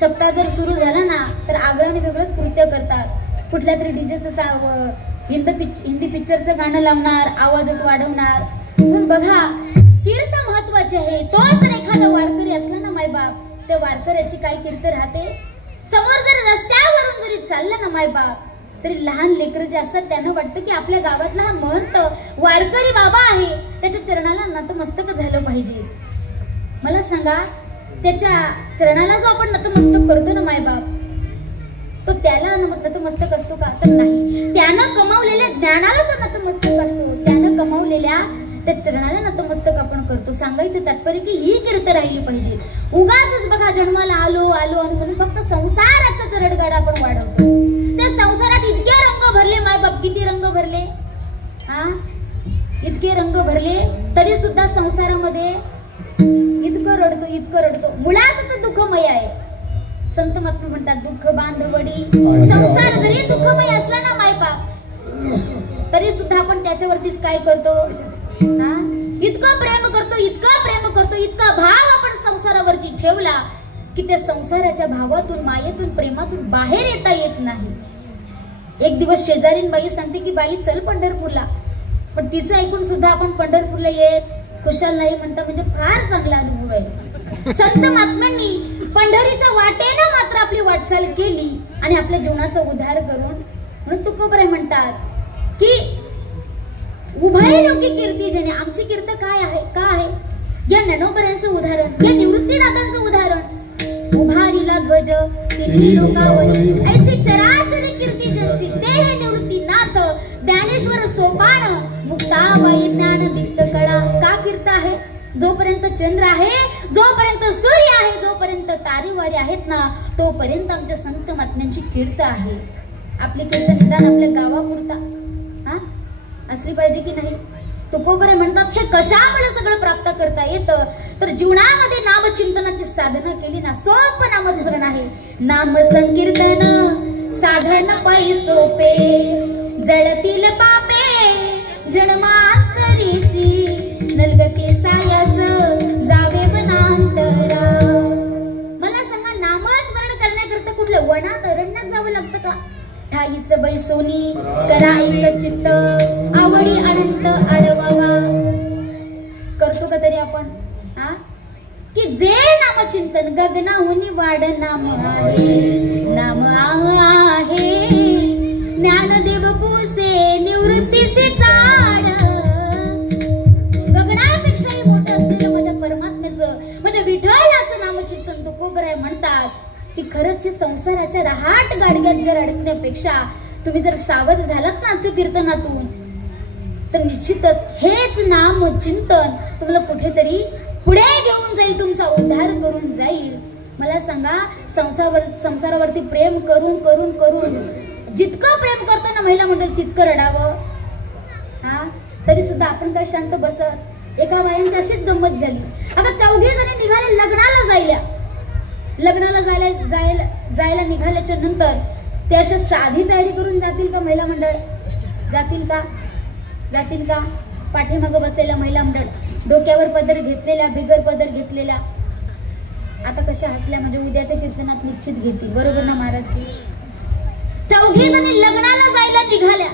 सप्ताह जर सुरू झाला ना तर आगळ्याने वेगळंच कृत्य करतात. कुठल्या तरी डीजेचं हिंदी पिक्चरचं गाणं लावणार, आवाजच वाढवणार. म्हणून बघा कीर्त महत्वाचे आहे. तोच जर एखादा वारकरी असला ना मायबाप, त्या वारकऱ्याची काय कीर्त राहते. समोर जर रस्त्यावरून जरी चाललं ना मायबाप तरी लहान लेकरं जे असतात त्यांना वाटतं की आपल्या गावातला हा महंत वारकरी बाबा आहे, त्याच्या चरणाला नतमस्तक झालं पाहिजे. मला सांगा त्याच्या चरणाला जो आपण नतमस्तक करतो ना मायबाप, तो त्याला नतमस्तक असतो का? तर नाही. त्यानं कमावलेल्या ज्ञानाला तो नतमस्तक असतो. त्यानं कमावलेल्या त्या चरणाला नतमस्तक आपण करतो. सांगायचं तात्पर्य की ही कीर्त राहिली पाहिजे. उगाच बघा जन्माला आलो आलो आणि म्हणून फक्त संसाराचा रडगाडा आपण वाढवतो. त्या संसारात इतके रंग भरले मायबाप, किती रंग भरले इतके रंग भरले तरी सुद्धा संसारामध्ये इतकं रडतो. मुळात तर दुःखमय आहे. संत महात्मा म्हणतात दुःख बांधवडी. संसार जरी दुःखमय असला ना मायबाप तरी सुद्धा आपण त्याच्यावरतीच काय करतो, इतकं प्रेम करतो, इतका भाव आपण संसारावरती ठेवला की त्या संसाराच्या भावातून, मायेतून, प्रेमातून बाहेर येता येत नाही. एक दिवस शेजारीन बाई सांगते की बाई चल पंढरपूरला, पण तिचं ऐकून सुद्धा आपण पंढरपूरला येत खुशाल नाही म्हणता म्हणजे फार चांगला अनुभव आहे. संत महात्म्यांनी पंढरीच्या वाटेनं मात्र आपली वाटचाल केली आणि आपल्या जीवनाचा उद्धार करून. म्हणून तुकोबरे म्हणतात की उभय लोकी कीर्ती जेणे. आमची कीर्त काय आहे, का आहे? या ज्ञानोबऱ्यांचं उदाहरण, या निवृत्तीनाथांचं उदाहरण. उभारीला गज तिन्ही लोकावरी ऐसी चराचर कीर्ती जनती ते हे निवृत्तीनाथ ज्ञानेश्वर सोपान मुक्ताबाई ज्ञान दीप्त कळा. का कीर्त आहे? जोपर्यंत चंद्र आहे, जोपर्यंत सूर्य आहे, जोपर्यंत तारेवारे आहेत ना तोपर्यंत आमच्या संत महात्म्यांची कीर्त आहे. आपली कीर्त निदान आपल्या गावापुरता असली पाहिजे की नाही? तुकोबरे म्हणतात हे कशामुळे सगळं प्राप्त करता येतं तर जीवनामध्ये नामचिंतनाची साधना केली ना सोपं नामस्मरण आहे. नाम संकीर्तन साधन पायी सोपे जळतील पापे जन्मांतरीची नलगती सायास जावे वनांतरा. मला सांगा नामस्मरण करण्याकरता कुठलं वनात अरण्यात जावं लागतं का? ठाईच बैसोनी कराईक चित्त आवडी अनंत आडवावा करतो का तरी आपण की जे नामचिंतन गगनाहुनी वाढ नाम आहे नाम आहे ज्ञानदेव पुसे निवृत्तीसे चाड. गगनापेक्षाही मोठं असलेलं माझ्या परमात्म्याचं माझ्या विठ्ठलाचं नामचिंतन तुकोबराय म्हणतात की खरंच हे संसाराच्या रहाट गाडग्यात जर अडकण्यापेक्षा तुम्ही जर सावध झालात ना कीर्तनातून तर निश्चितच हेच नाम चिंतन तुम्हाला कुठेतरी पुढे घेऊन जाईल तुमचा उद्धार करून जाईल. मला सांगा संसारावरती प्रेम करून करून करून जितकं प्रेम करतो ना महिला मंडळ तितकं रडावं. तरी सुद्धा आपण काय शांत बसत. एका बायांची अशीच गंमत झाली. आता 4 जणी निघाले लग्नाला जायला निघाल्याच्या नंतर ते अशा साधी तयारी करून जातील का महिला मंडळ? जातील का? पाठीमागं बसलेल्या महिला मंडळ डोक्यावर पदर घेतलेल्या बिगर पदर घेतलेल्या आता कशा हसल्या म्हणजे उद्याच्या कीर्तनात निश्चित घेतील बरोबर ना महाराजची. 4 जणी लग्नाला जायला निघाल्या.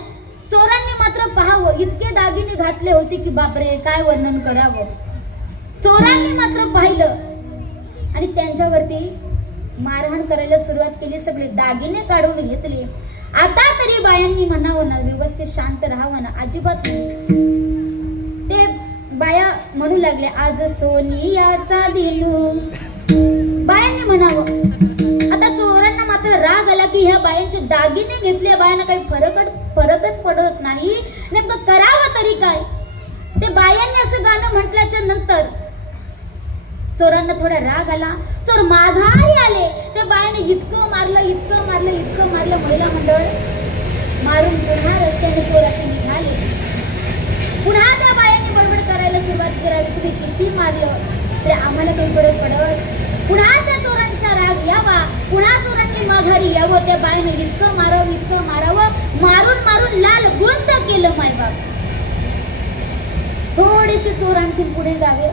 चोरांनी मात्र पाहावं इतके दागिने घातले होते की बापरे काय वर्णन करावं. चोरांनी मात्र पाहिलं आणि त्यांच्यावरती मारहाण करायला सुरुवात केली. सगळे दागिने काढून घेतले. आता तरी बायांनी म्हणावं ना व्यवस्थित शांत राहावं ना अजिबात ते बाया म्हणू लागले आज सोनियाचा दिलू. बायांनी म्हणावं. आता चोरांना मात्र राग आला की ह्या बायांचे दागिने घेतले बायांना काही फरकच पडत नाही नेमकं करावं तरी काय. ते बायांनी असं गाणं म्हटल्याच्या नंतर चोरांना थोडा राग आला. चोर माघारी आले. त्या बायाने इतकं मारलं महिला मंडळ मारून पुन्हा रस्त्याने चोर असे निघाले. पुन्हा त्या बायांनी बडबड करायला सुरुवात करावी तुम्ही किती मारलं तरी आम्हाला काही फरक पडत. पुन्हा त्या चोरांचा राग यावा. पुन्हा चोरांनी माघारी यावं. त्या बायाने इतकं मारावं मारून लाल गुंत केलं मायबाप. थोडेसे चोर आणखी पुढे जावे.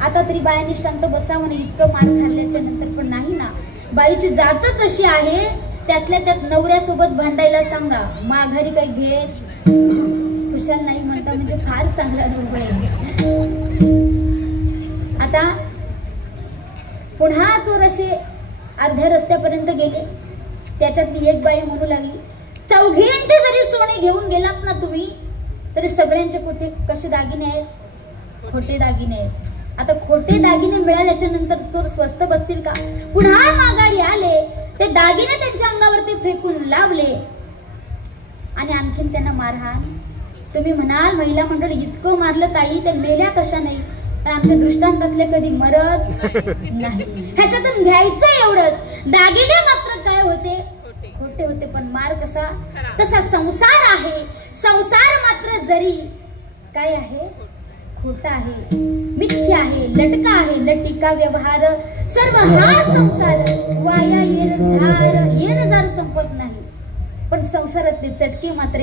आता तरी बायांनी शांत बसावं ना इतकं मार खाल्ल्याच्या नंतर पण नाही ना. बाईची जातच अशी आहे त्यातल्या त्यात नवऱ्यासोबत भांडायला सांगा माघारी काही घेत खुशाल नाही म्हणता म्हणजे फार चांगला अनुभव आहे. आता पुन्हा चोर असे अर्ध्या रस्त्यापर्यंत गेले. त्याच्यातली एक बाई म्हणू लागली 4 जरी सोने घेऊन गेलात ना तुम्ही तरी सगळ्यांचे कुठे कसे दागिने आहेत? खोटे दागिने आहेत. आता खोटे दागिने मिळाल्याच्या नंतर चोर स्वस्त बसतील का? पुन्हा माघारी आले. ते दागिने त्यांच्या अंगावरती फेकून लावले आणि आणखीन त्यांना मारहाण. तुम्ही म्हणाल महिला मंडळ इतकं मारलं ताई तर मेल्या कशा नाही तर आमच्या दृष्टांतातले कधी मरत नाही. ह्याच्यातून घ्यायचं एवढंच दागिने मात्र काय होते? खोटे होते. पण मार कसा? तसा संसार आहे. संसार मात्र जरी काय आहे? खोटा आहे, मिथ्या आहे, लटका आहे, लटिका व्यवहार सर्व हा संसार वाया येर जार संपत नाही. पण संसारातले चटके मात्र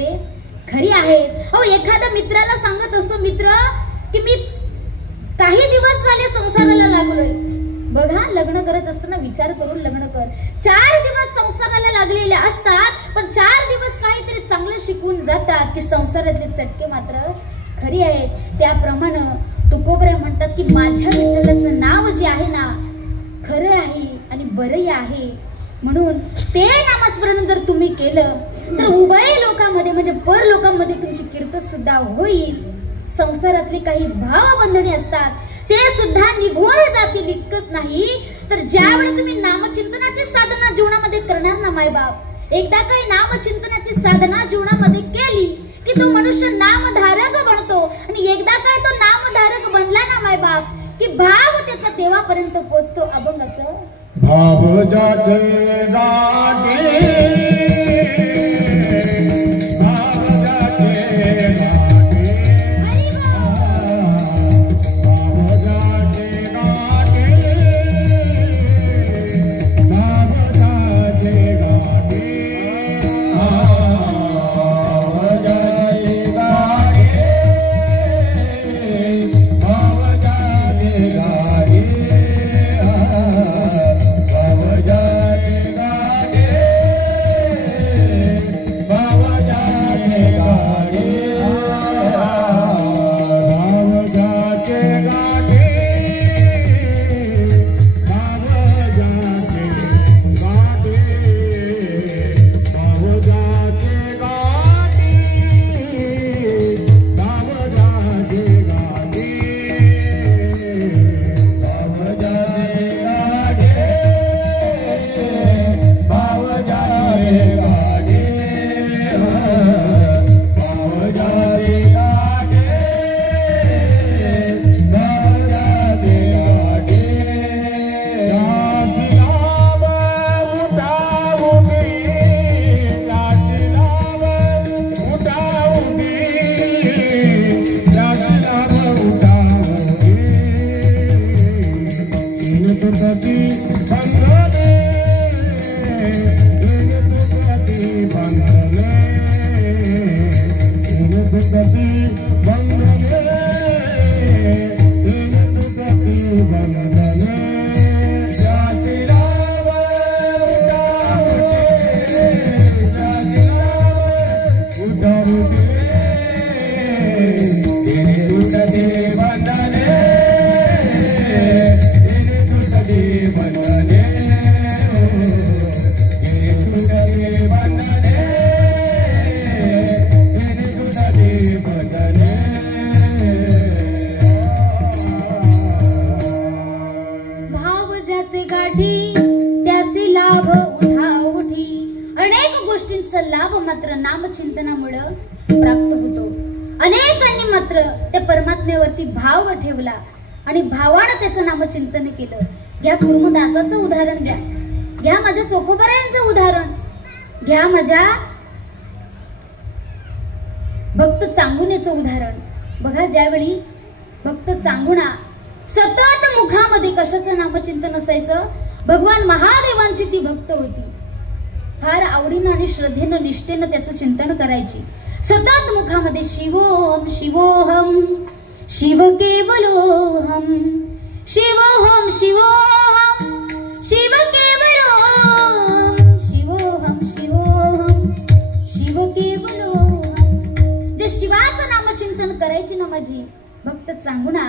खरी आहेत. अहो एखाद्या मित्राला सांगत असतो मित्र की मी काही दिवस झाले संसाराला लागलोय. बघा लग्न करत असताना विचार करून लग्न कर. 4 दिवस संसाराला लागलेले असतात पण 4 दिवस काहीतरी चांगलं शिकून जातात की संसारातले चटके मात्र खरी आहेत. त्याप्रमाणे तुकोबरे म्हणतात की माझ्या विठ्ठलाचं नाव जे आहे ना खरं आहे आणि बरं आहे. म्हणून ते नामस्मरण जर तुम्ही केलं तर उभय लोकांमध्ये म्हणजे पर लोकांमध्ये तुमची कीर्तन सुद्धा होईल. संसारातली काही भावबंधने असतात ते सुद्धा निघून जातील. इतकंच नाही तर ज्यावेळी तुम्ही नामचिंतनाची साधना जीवनामध्ये करणार ना मायबाप एकदा काही नामचिंतनाची साधना जीवनामध्ये केली की तो मनुष्य नामधारक बनतो आणि एकदा काय तो नामधारक बनला ना मायबाप की भाव त्याचा देवापर्यंत पोहोचतो. अभंगाचं भाव जाचे गागे भाव जाचे गागे त्याचा लाभ मात्र नामचिंतनामुळे प्राप्त होतो. अनेकांनी मात्र त्या परमात्म्यावरती भाव ठेवला आणि भावानं त्याचं नामचिंतन केलं. घ्या कुर्मदासाचं उदाहरण द्या, घ्या माझ्या चोखोबरायांचं उदाहरण घ्या, माझ्या भक्त चांगुण्याचं उदाहरण बघा. ज्यावेळी भक्त चांगुणा सतत मुखामध्ये कशाचं नामचिंतन असायचं, भगवान महादेवांची ती भक्त होती. फार आवडीनं आणि श्रद्धेनं निष्ठेनं त्याचं चिंतन करायची. सतत मुखामध्ये शिवोहम शिवोहम शिव केवलोहम शिवोहम शिवोहम शिव केवलोहम शिवोहम शिवोहम शिव केवलोहम. जे शिवाचं नामचिंतन करायची ना माझी भक्त चांगुणा,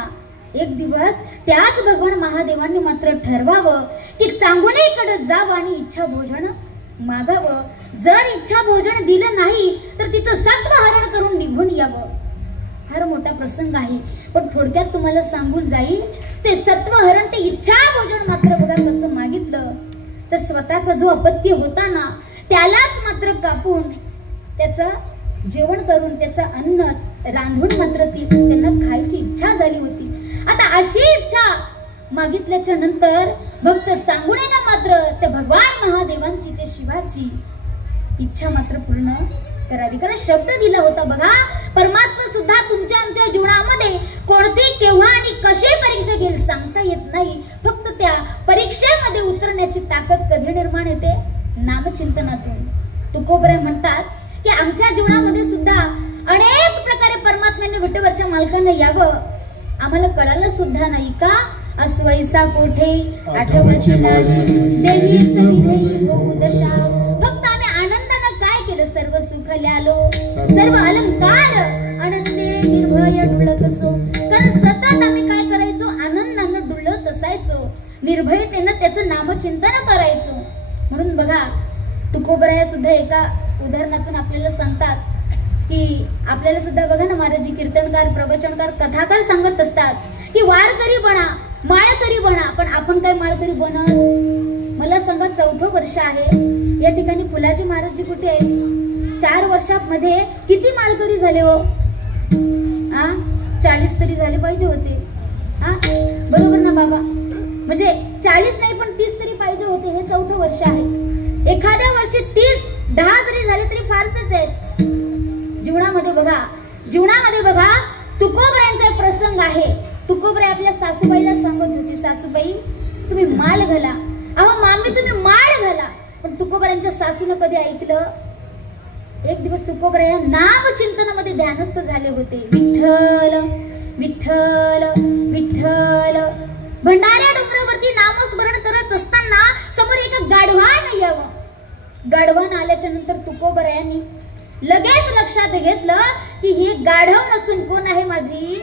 एक दिवस त्याच भगवान महादेवांनी मात्र ठरवावं की चांगुणेकडे जावं आणि इच्छा भोजन मागावं. जर इच्छा भोजन दिलं नाही तर तिचं सत्व हरण करून निघून यावं. फार मोठा प्रसंग आहे, पण थोडक्यात तुम्हाला सांगून जाईल. ते सत्व हरण, ते इच्छा भोजन मात्र बघा कसं मागितलं तर स्वतःचा जो अपत्य होता ना त्यालाच मात्र कापून त्याचं जेवण करून त्याचं अन्न रांधून मात्र ती त्यांना खायची इच्छा झाली होती. आता अशी इच्छा मागितल्याच्या नंतर भक्त चांगुणेनं मात्र त्या भगवान महादेवांची, त्या शिवाची इच्छा मात्र पूर्ण करावी. कारण शब्द दिला होता बघा, परमात्मा सुद्धा तुमच्या आमच्या जीवनामध्ये कोणती, केव्हा आणि कशी परीक्षा घेईल सांगता येत नाही. फक्त त्या परीक्षेमध्ये उतरण्याची ताकद कधी निर्माण येते, नामचिंतनातून. तुकोबराय म्हणतात की आमच्या जीवनामध्ये सुद्धा अनेक प्रकारे परमात्म्याने विठ्ठलच्या मालकांना यावं आम्हाला कळालं सुद्धा नाही का. अस्वैसा कोठे आठवची नाही, देहीच विधेयी होऊ दशा. फक्त आम्ही आनंदानं काय केलं, सर्व सुख ल्यालो, सर्व अलंकार आनंदे निर्भय डुलत असो. कारण सतत आम्ही काय करायचो, आनंदानं डुलत असायचो, निर्भयतेनं त्याचं नामचिंतन करायचो. म्हणून बघा तुकोबराय सुद्धा एका उदाहरणातून आपल्याला सांगतात की आपल्याला सुद्धा बघा ना महाराजी कीर्तनकार, प्रवचनकार, कथाकार सांगत असतात की वारकरी बना, माळकरी बना. पण आपण काय माळकरी बनत? मला सांगा, 4थं वर्ष आहे या ठिकाणी फुलाजी महाराजजी कुठे आहेत? 4 वर्षांमध्ये किती माळकरी झाले हो? 40 तरी झाले पाहिजे होते. बरोबर ना बाबा? म्हणजे 40 नाही पण 30 तरी पाहिजे होते. हे 4थं वर्ष आहे. एखाद्या वर्षी 10 जरी झाले तरी फारसेच आहेत. जीवनामध्ये बघा तुकोबरायांचा प्रसंग आहे. तुकोबराय आपल्या सासूबाईला सांगत होती, सासूबाई तुम्ही माळ घाला. अहो मामी तुम्ही माळ घाला. पण तुकोबरायांच्या सासूनं कधी ऐकलं? एक दिवस तुकोबराय नामचिंतनामध्ये ध्यानस्थ झाले होते. विठ्ठल विठ्ठल विठ्ठल. भंडाऱ्या डोंगरावरती नामस्मरण करत असताना समोर एका गाढवान यावं. गाढवान आल्याच्या नंतर तुकोबरायांनी लगेच लक्षात घेतलं की ही गाढव नसून कोण आहे, माझी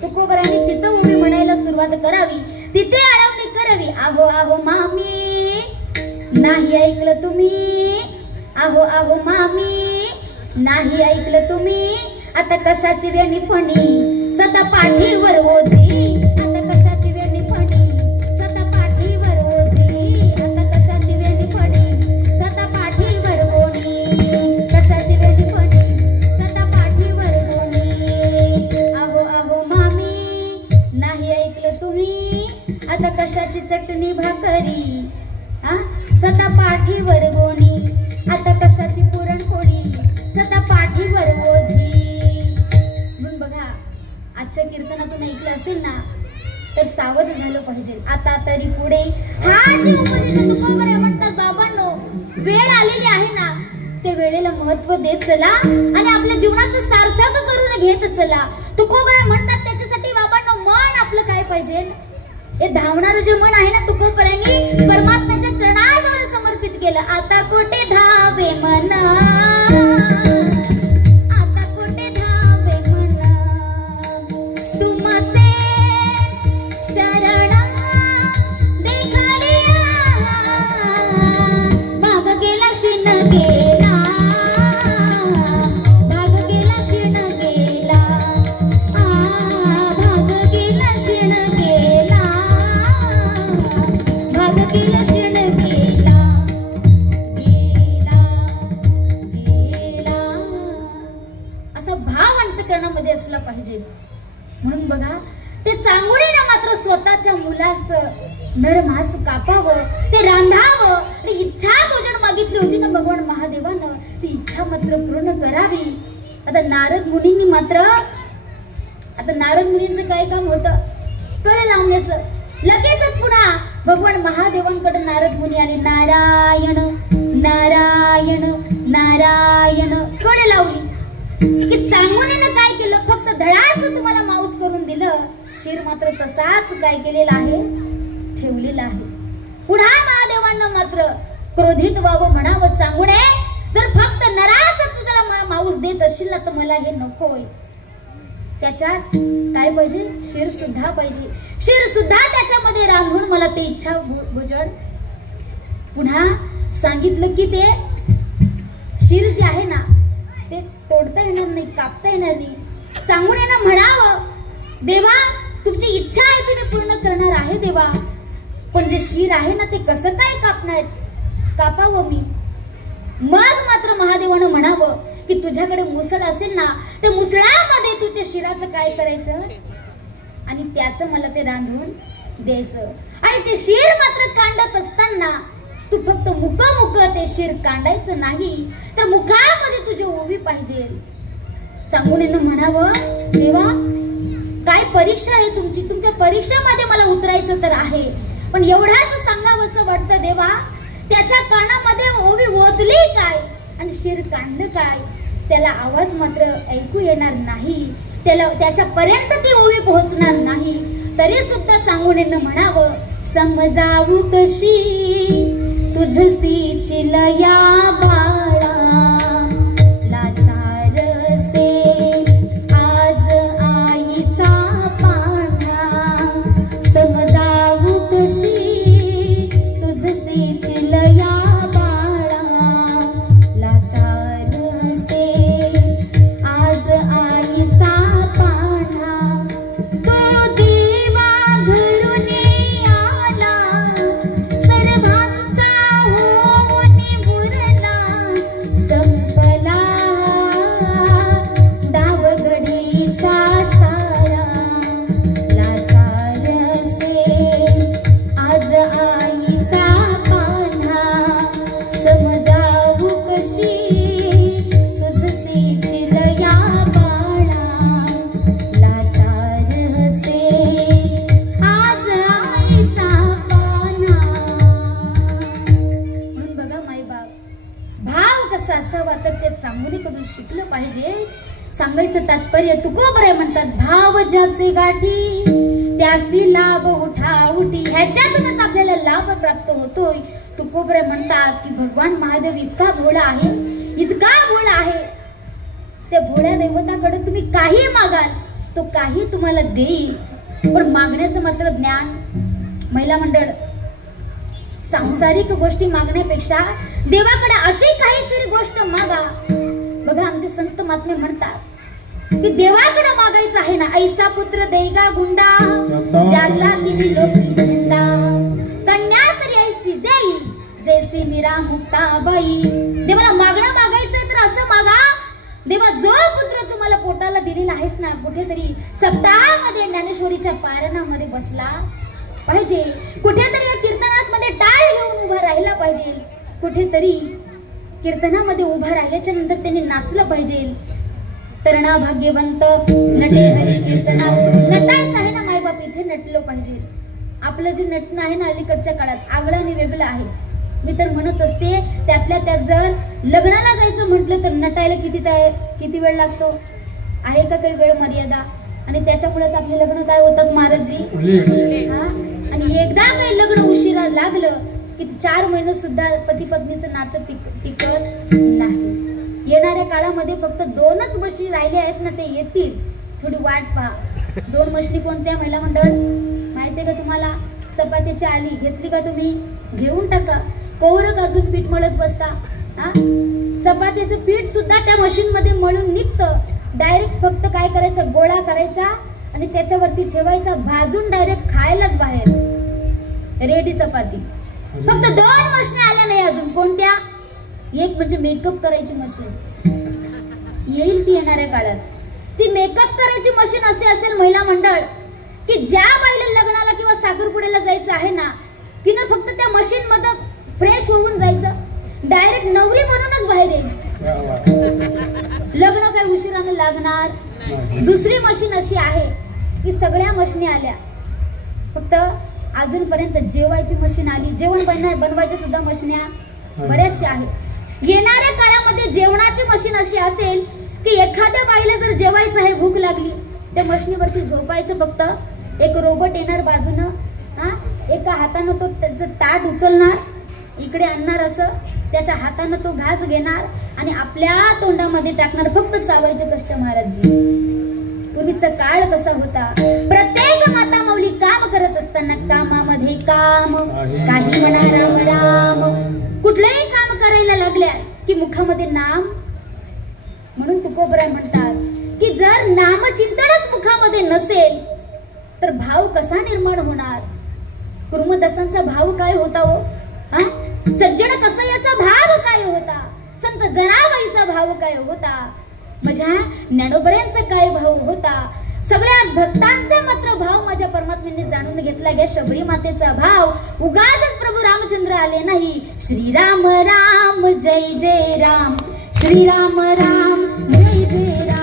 तुकोबरायांनी तिथं उभी म्हणायला सुरुवात करावी, तिथे आळवणी करावी. आहो आहो मामी नाही ऐकलं तुम्ही, आहो आहो मामी नाही ऐकलं तुम्ही. आता कशाची वेणी फणी सदा पाठीवर ओझी, आता कशाची वेणी फणी सदा पाठीवर ओझी. आता कशाची वेणी फणी सदा पाठीवर ओढी, कशाची वेणी फणी सदा पाठीवर ओढी. आहो आहो मामी नाही ऐकलं तुम्ही. आता कशाची चटणी भाकरी सदा पाठीवर गोणी, आता कशाची पुरणपोळी सदा पाठीवर ओझी. म्हणून बघा आजच्या कीर्तनातून ऐकलं असेल ना तर सावध झालं पाहिजे. आता तरी पुढे हा जे उपदेश तुकोबराय म्हणतात, बाबांनो वेळ आलेली आहे ना, ते वेळेला महत्व देत चला आणि आपल्या जीवनाचं सार्थक करून घेत चला. तुकोबराय म्हणतात त्याच्यासाठी बाबांनो मन आपलं काय पाहिजे, हे धावणारं जे मन आहे ना तुकोबरायांनी परमात्म्याच्या चरणाजवळ समर्पित केलं. आता कोठे धावे मना, आता कोठे धावे मना, तुमचे चरण देखलिया, भाग गेला शिन गेला, भाग गेला शिन गेला, भाग गेला शिन गेला, भाग गेला शिन गेला, गेला मध्ये असला पाहिजे. म्हणून बघा ते चांगुडीने मात्र स्वतःच्या मुलाचं नरमास कापावं, ते रांधावं आणि इच्छा भोजन मागितली होती ना भगवान महादेवानं, ती इच्छा मात्र पूर्ण करावी. आता नारद मुनींचं काय काम होतं? कळ लावण्याचं. लगेचच पुन्हा भगवान महादेवांकडे नारद मुनी आले. नारायण नारायण नारायण कळ लावली. की चांगुनीनं काय केलं? फक्त धडाचं तुम्हाला माऊस करून दिलं, शिर मात्र तसाच काय केलेला आहे? ठेवलेला आहे. पुन्हा महादेवांना मात्र क्रोधित व्हावं, म्हणावं चांगुणे जर फक्त नराचं तू त्याला माऊस देत असशील ना तर मला हे नकोय. त्याच्यात काय पाहिजे? शिर सुद्धा पाहिजे. शिर सुद्धा त्याच्यामध्ये रांधून मला ते इच्छा भोजन. पुन्हा सांगितलं की ते शिर जे आहे ना ते तोडता येणार नाही, कापता येणार नाही. चांगुणेनं म्हणावं देवा तुमची इच्छा आहे ती मी पूर्ण करणार आहे देवा, पण जे शिर आहे ना ते कसं काय कापावं मी? मग मात्र महादेवानं म्हणावं की तुझ्याकडे मुसळ असेल ना ते मुसळामध्ये तू त्या शिराचं काय करायचं आणि त्याचं मला ते रांधून द्यायचं. आणि ते शिर मात्र कांडत असताना तू फक्त मुक ते शिर कांडायचं नाही तर मुखामध्ये तुझी ओवी पाहिजे. चांगुणेनं म्हणावं देवा काय परीक्षा आहे तुमची? तुमच्या परीक्षेमध्ये मला उतरायचं तर आहे, पण एवढाच सांगावं असं वाटतं देवा, त्याच्या कानामध्ये ओवी ओतली काय आणि शिर काढलं काय त्याला आवाज मात्र ऐकू येणार नाही, त्याच्यापर्यंत ती ओवी पोहोचणार नाही. तरी सुद्धा चांगुणेनं म्हणावं समजावू कशी तुझसी चिलया बाळा लाचार से आज आईचा पाळणा. समजावू कशी तुझसी चिलया बाळा लाचार से आज आईचा पाळणा. तो देवा घरून आला सर्वांचा होऊन मुरला, संपला डावगडीचा सारा. लाचार से आज आईचा पाळणा. समजावू कशी तुझसी चिलया बाळा लाचार से आज आईचा पाळणा. म्हणून बघा माईबाप भाव कसा असावा तर ते चांगुनीकडून शिकलं पाहिजे. सांगायचं तात्पर्य तुकोबरे म्हणतात भाव ज्याचे गाठी त्यासी लाभ उठा उठी. ह्याच्यातूनच आपल्याला लाभ प्राप्त होतोय. तुकोबरे म्हणतात की भगवान महादेव इतका भोळा आहे, इतका भोळा आहे, त्या भोळ्या दैवताकडे तुम्ही काही मागाल तो काही तुम्हाला देईल, पण मागण्याचं मात्र ज्ञान. महिला मंडळ सांसारिक गोष्टी मागण्यापेक्षा देवाकडे अशी काहीतरी गोष्ट मागा. बघा आमचे संत महात्मे म्हणतात की देवाकडे मागायचं आहे ना ऐसा पुत्र देगा गुंडा ज्याचा तिने लोकी गुंडा. कन्या तरी ऐसी देई जैसी मीरा मुक्ताबाई. देवाला मागणं मागायचंय तर असं मागा देवा जो पुत्र तुम्हाला पोटाला दिलेला आहेस ना कुठेतरी सप्ताहामध्ये ज्ञानेश्वरीच्या पारायणामध्ये बसला पाहिजे, कुठेतरी या कीर्तनामध्ये टाळ घेऊन उभा राहिला पाहिजे, कुठेतरी कीर्तनामध्ये उभा राहिल्याच्या नंतर त्यांनी नाचलं पाहिजे. तरणा भाग्यवंत नटे हरी कीर्तना. नटायचं आहे ना मायबाप इथे नटलो पाहिजे. आपलं जे नटणं आहे ना अलीकडच्या काळात आगळं आणि वेगळं आहे. मी तर म्हणत असते त्यातल्या त्यात जर लग्नाला जायचं म्हटलं तर नटायला किती वेळ लागतो? आहे का काही वेळ मर्यादा? आणि त्याच्यामुळेच आपले लग्न काय होतात महाराजजी. आणि एकदा काही लग्न उशिरा लागलं की 4 महिने सुद्धा पती पत्नीचं नातं टिकत नाही. येणाऱ्या काळामध्ये फक्त 2च मशनी राहिले आहेत ना ते येतील, थोडी वाट पहा. 2 मशनी कोणत्या महिला मंडळ माहितीये का तुम्हाला? चपातीची आली घेतली का तुम्ही? घेऊन टाका. कोवरक अजून पीठ मळत बसता. चपातीचं पीठ सुद्धा त्या मशीन मध्ये मळून निघतं. डायरेक्ट फक्त काय करायचं गोळा करायचा आणि त्याच्यावरती ठेवायचा, भाजून डायरेक्ट खायलाच बाहेर रेडी चपाती. फक्त 2 मशनी आल्या नाही अजून. कोणत्या? एक म्हणजे मेकअप करायची मशीन येईल ती येणाऱ्या काळात. ती मेकअप करायची मशीन असेल महिला मंडळ की ज्या बाईला लग्नाला किंवा साखरपुड्याला जायचं आहे ना, तिनं फक्त त्या मशीन मध्ये फ्रेश होऊन जायचं, डायरेक्ट नवरी म्हणूनच बाहेर येईल. लग्न काही उशिरानं लागणार. दुसरी मशीन अशी आहे की सगळ्या मशीनी आल्या, फक्त अजूनपर्यंत जेवायची मशीन आली, जेवण बनवायच्या सुद्धा मशीन्या बऱ्याचशा आहेत. येणाऱ्या काळामध्ये जेवणाची मशीन अशी असेल की एखाद्या बाईला जर जेवायचं आहे, भूक लागली, त्या मशीनीवरती झोपायचं, फक्त एक रोबोट येणार बाजूनं, एका हातानं तो त्याचं ताट उचलणार, इकडे आणणार, असं त्याच्या हातानं तो घास घेणार आणि आपल्या तोंडामध्ये टाकणार, फक्त चावायचे कष्ट महाराजजी. पूर्वीचा काळ कसा होता, प्रत्येक माता माऊली काम करत असताना कामामध्ये काम, काही म्हणा राम राम, कुठलंही काम करायला लागल्या की मुखामध्ये नाम. म्हणून तुकोबराय म्हणतात की जर नामचिंतनच मुखामध्ये नसेल तर भाव कसा निर्माण होणार. कुर्मदासांचा भाव काय होता हो, सज्जन कसयाचा भाव काय होता, संत जनाबाईचा भाव काय होता, माझ्या ज्ञानोबऱ्यांचा काय भाव होता. सगळ्या भक्तांचे मात्र भाव माझ्या परमात्म्याने जाणून घेतला गे. शबरी मातेचा भाव उगाच प्रभू रामचंद्र आले नाही. श्रीराम राम जय जय राम, श्रीराम राम जय जय राम,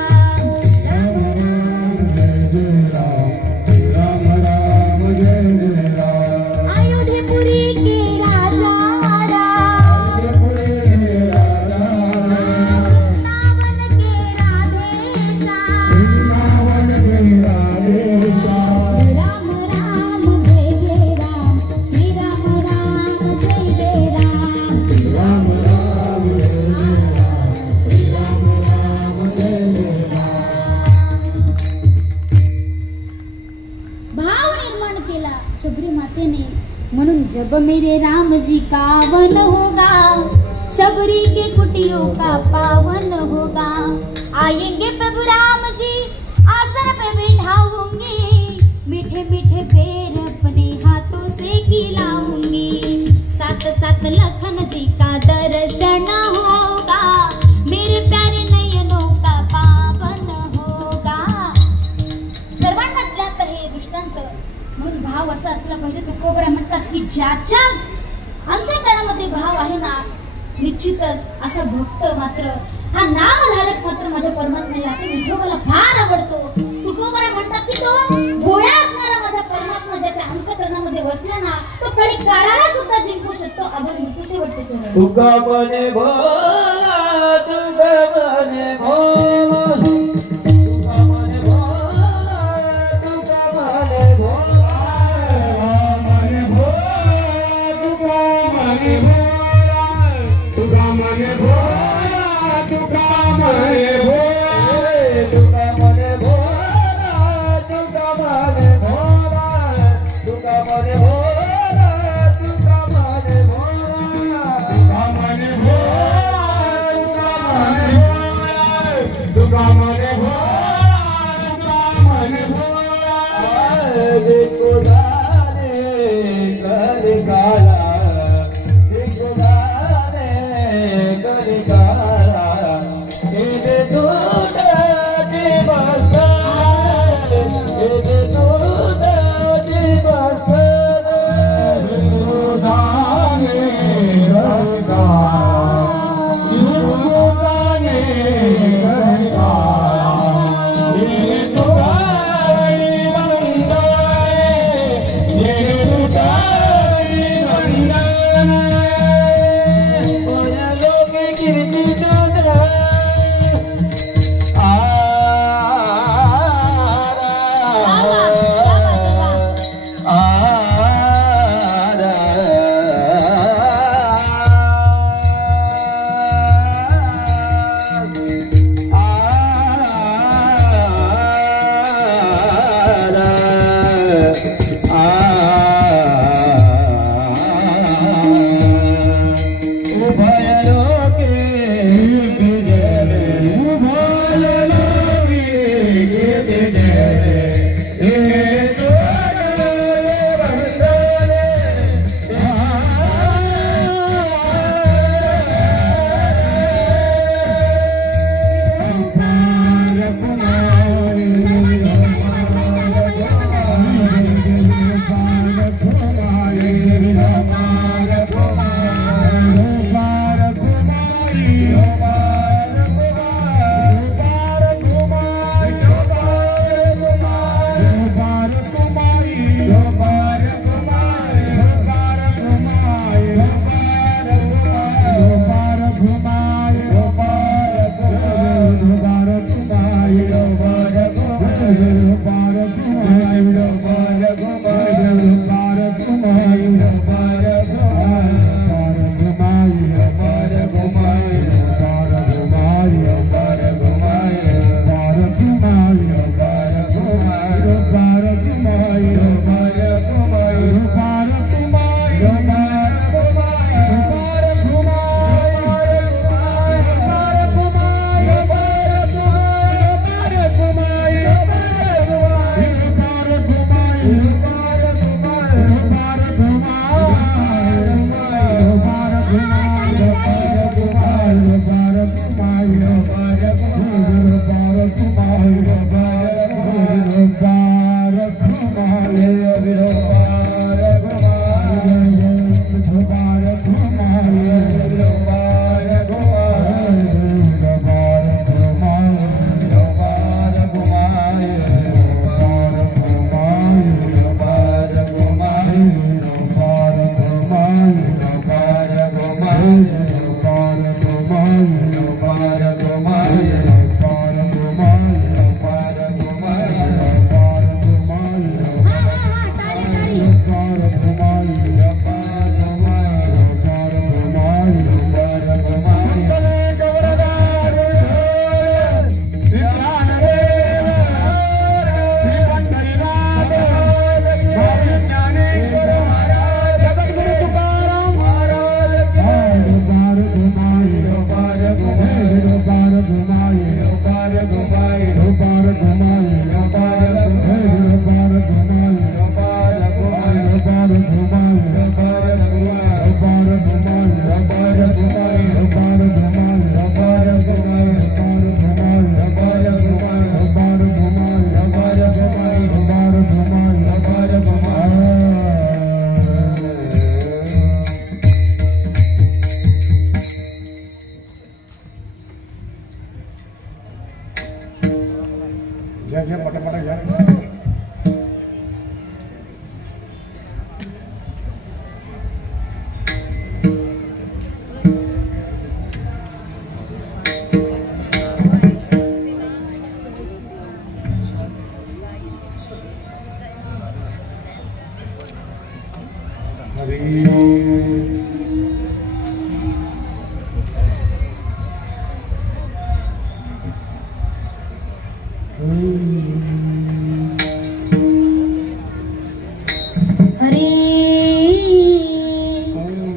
जब मेरे राम जी का वन होगा, शबरी के कुटियों का पावन होगा. आएंगे प्रभु राम जी आसन पे बैठाऊंगी, मीठे मीठे पैर अपने हाथों से खिलाऊंगी. साथ साथ लखन जी का दर्शन होगा, मेरे प्यारे नयनों का पावन होगा. सर्वांना ज्ञात हे दृष्टांत. म्हणून भाव असा असला पाहिजे. तुकोबराय म्हणतात की ज्याच्या अंतःकरणामध्ये भाव आहे ना, निश्चितच असा भक्त मात्र, हा नामधारक मात्र माझ्या परमात्म्याला, विठोबाला फार आवडतो. तुकोबराय म्हणतात की तो भोळा असणारा माझा परमात्मा ज्याच्या अंतःकरणामध्ये वसला ना, तो कळी काळाला सुद्धा जिंकू शकतो. अजून मृत्यूचे वाटते तुकोबने भोला, तुकोबने भोला,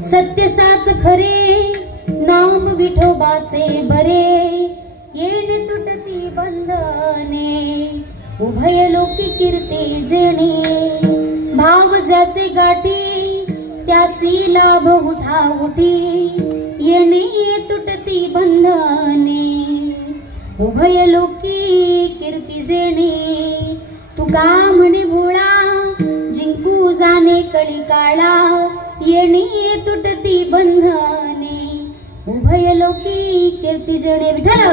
सत्य साच खरे नाम विठोबाचे बरे येणे तुटती बंधने उभय लोकी कीर्ती जेणे भाव ज्याचे गाठी त्यासी लाभ उठा उठी येणे तुटती बंधने उभय लोकी कीर्ती जेणे तुका म्हणे भोळा जिंकू जाणे कळी काळा येणे तुटती बंधने उभय लोकी कीर्ती जेणे विठ्ठल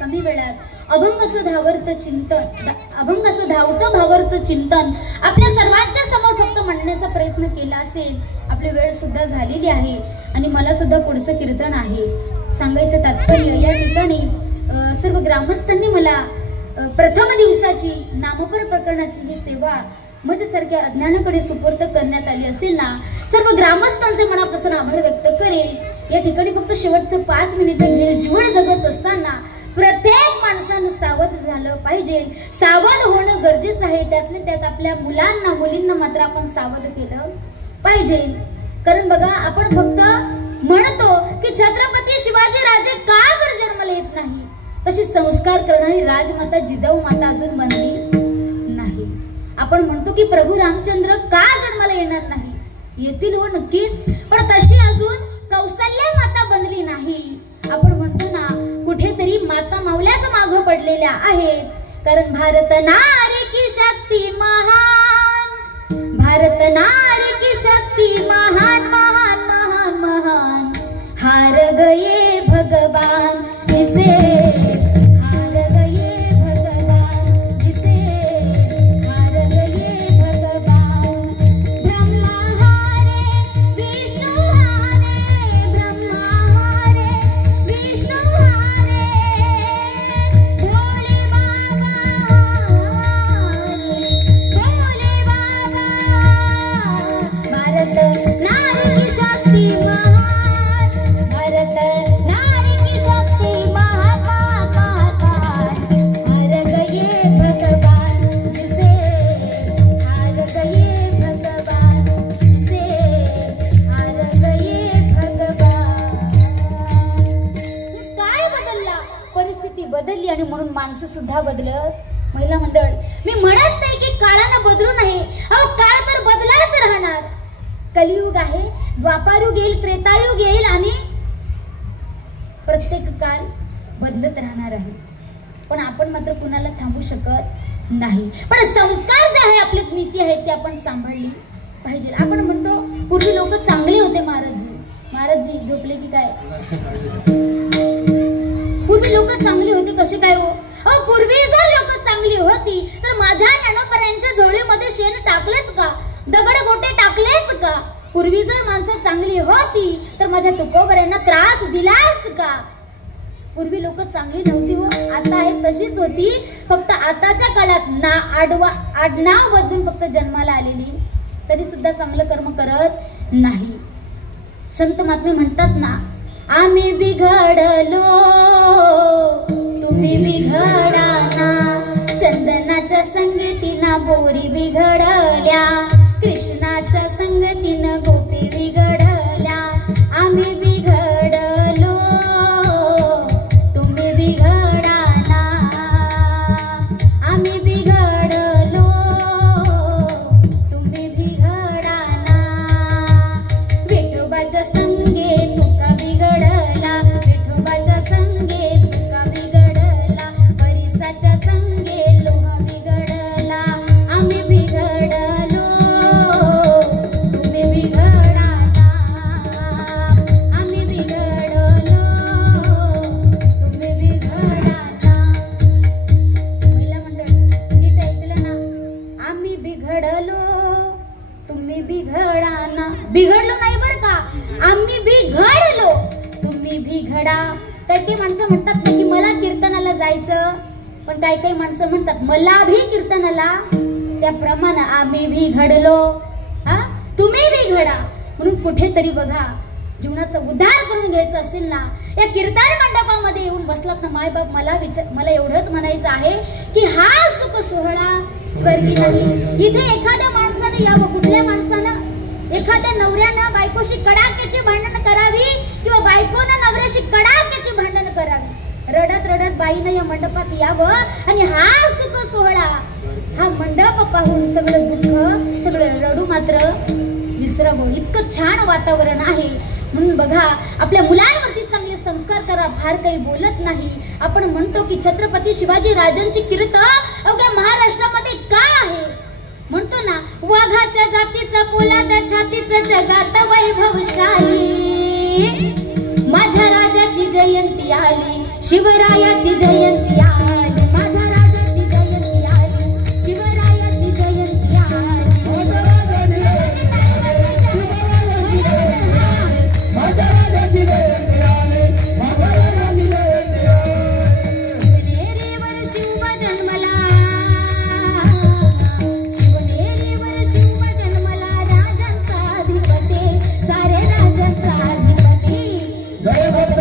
कमी वेळात अभंगाचं धावतं भावार्थ चिंतन आपल्या सर्वांच्या समोर फक्त म्हणण्याचा प्रयत्न केला असेल. आपली वेळ सुद्धा झालेली आहे आणि मला सुद्धा पुढचं कीर्तन आहे. सांगायचं तात्पर्य या ठिकाणी सर्व ग्रामस्थांनी मला प्रथम दिवसाची नामपर प्रकरणाची ही सेवा माझ्यासारख्या अज्ञानाकडे सुपूर्द करण्यात आली असेल ना, सर्व ग्रामस्थांचे मनापासून आभार व्यक्त करेल. या ठिकाणी फक्त शेवटचं 5 मिनिटं घेईल. जीवन जगत असताना प्रत्येक माणसानं सावध झालं पाहिजे. सावध होणं गरजेचं आहे. त्यातले त्यात आपल्या मुलांना मुलींना मात्र आपण सावध केलं पाहिजे. कारण बघा, आपण फक्त म्हणतो की छत्रपती शिवाजी राजे का जर जन्माला येत नाही, तशी संस्कार करणारी राजमाता जिजाऊ माता अजून बनली नाही. आपण म्हणतो की प्रभू रामचंद्र का जन्माला येणार नाही, येतील हो नक्कीच, पण तशी अजून कौसल्या माता बनली नाही. आपण म्हणतो ना, कुठेतरी माता मावल्याच मागे पडलेल्या आहेत. कारण भारत नारी की शक्ती महान, भारत नारी की शक्ती महान महान महान महान. हार गए भगवान जिसे हार गए भगवान जिसे हार गए भगवान. ब्रह्मा हारे विष्णु हारे, ब्रह्मा हारे विष्णु हारे, भोले बाबा हारे, भोले सुद्धा बदलत महिला मंडळ. मी म्हणत नाही की काळानं बदलू नये, अहो काळ तर बदलाच राहणार. कलियुग आहे, द्वापारयुग येईल, त्रेतायुग येईल आणि प्रत्येक काळ बदलत राहणार आहे. पण आपण मात्र कुणाला थांबू शकत नाही. पण संस्कार जे आहे, आपली नीती आहे ती आपण सांभाळली पाहिजे. आपण म्हणतो पूर्वी लोक चांगले होते. महाराजजी झोपले की काय? पूर्वी लोक चांगली होती कसे काय हो? अहो पूर्वी जर लोक चांगली होती तर माझ्या नणोपऱ्यांच्या झोळीमध्ये शेण टाकलेच का? दगड गोटे टाकलेच का? पूर्वी जर माणसं चांगली होती तर माझ्या तुकोबऱ्यांना त्रास दिलाच का? पूर्वी लोक चांगली नव्हती हो, आता आहे तशीच होती. फक्त आताच्या काळात आडनाव बदलून फक्त जन्माला आलेली तरी सुद्धा चांगलं कर्म करत नाही. संत महात्मे म्हणतात ना, आम्ही बिघडलो तुम्ही बिघडा ना, चंदनाच्या संगतीनं बोरी बिघडल्या, कृष्णाच्या संगतीनं गोपी बिघडल्या. आम्ही बिघडलो तुम्ही बिघडा ना, आम्ही बिघडलो तुम्ही बिघडा ना. विठोबाच्या संगे तुका बिघडला, विठोबाच्या संगे तुका बिघडला, परिसाच्या संगे लोहा बिघडला. आम्ही बिघडलो तुम्ही बिघडा ना, आम्ही बिघडलो तुम्ही बिघडा ना. महिला मंडळ गीत ऐकलं ना, आम्ही बिघडलो तुम्ही बिघडा ना. बिघडलो नाही बर का, आम्ही बिघडलो तुम्ही बिघडा. काही माणसं म्हणतात ना की मला कीर्तनाला जायचं, पण काही माणसं म्हणतात मला भी कीर्तनाला. त्याप्रमाणे आम्ही बिघडलो तुम्ही बिघडा. म्हणून कुठेतरी बघा, जीवनाचा उद्धार करून घ्यायचा असेल ना, या कीर्तन मंडपामध्ये येऊन बसलात ना मायबाप, मला एवढंच म्हणायचं आहे की हा सुख सोहळा स्वर्गी नाही. इथे एखाद्या माणसाने यावं, कुठल्या माणसानं, एखाद्या नवऱ्यानं बायकोशी कडाक्याची भांडण करावी किंवा बायकोनं नवऱ्याशी कडाक्याची भांडण करावी. रडत रडत बाईनं या मंडपात यावं आणि हा सुख सोहळा, हा मंडप पाहून सगळं दुःख, सगळं रडू मात्र विसरावं. इतकं छान वातावरण आहे. म्हणून बघा, आपल्या मुलांवरती चांगले संस्कार करा. फार काही बोलत नाही. आपण म्हणतो की छत्रपती शिवाजी राजांची कीर्त अवघ्या महाराष्ट्रामध्ये का आहे? म्हणतो ना, वाघाच्या जातीचा पोलाद छातीचं जगात वैभवशाली, माझ्या राजाची जयंती आली, शिवरायाची जयंती आली, माझ्या राजाची जयंती आली, शिवरायाची जयंती आली. शिवनेरीवर शिव जन्मला, शिवनेरीवर शिव जन्मला, राजांचा अधिपती, सारे राजांचा अधिपती. जय भक्त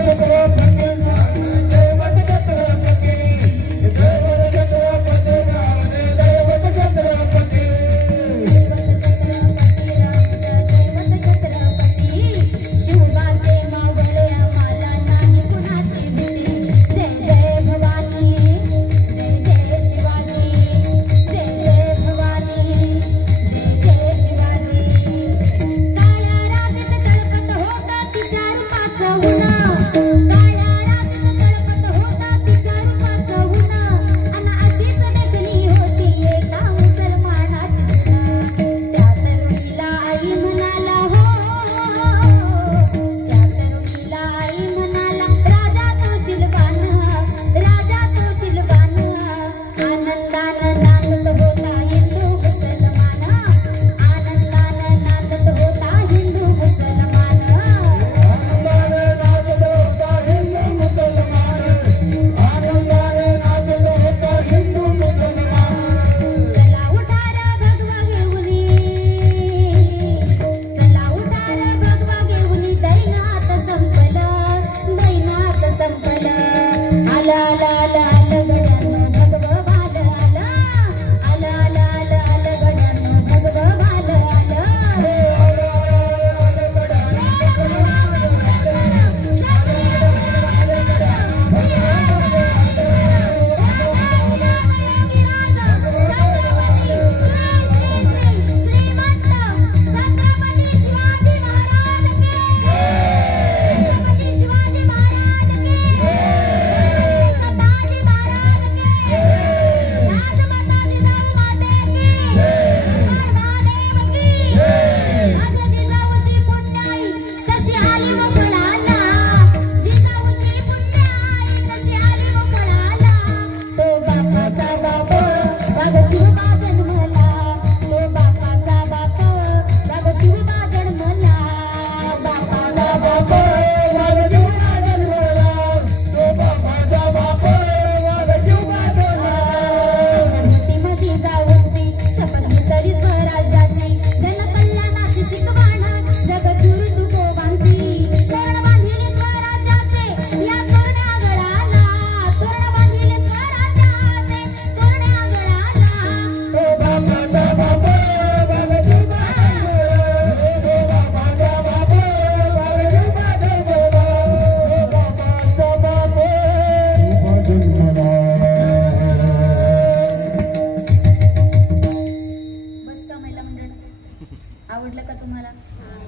का तुम्हाला?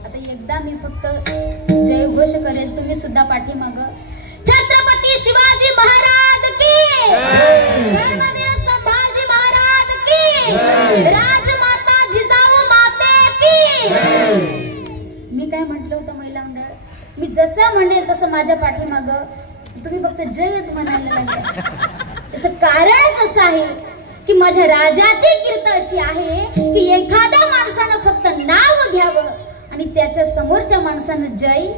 आता एकदा मी फक्त जयघोष करेल, तुम्ही सुद्धा पाठीमाग. छत्रपती शिवाजी महाराज की, धर्मवीर संभाजी महाराज की, राजमाता जिजाऊ माते की. मी काय म्हटलं होतं महिला मंडळ? मी जसं म्हणेल तसं माझ्या पाठीमाग तुम्ही फक्त जयच म्हणायला लागले. त्याचं कारणच असं आहे की माझ्या राजाची कीर्त अशी आहे की एखाद्या माणसानं फक्त नाव घ्यावं आणि त्याच्या समोरच्या माणसानं जय.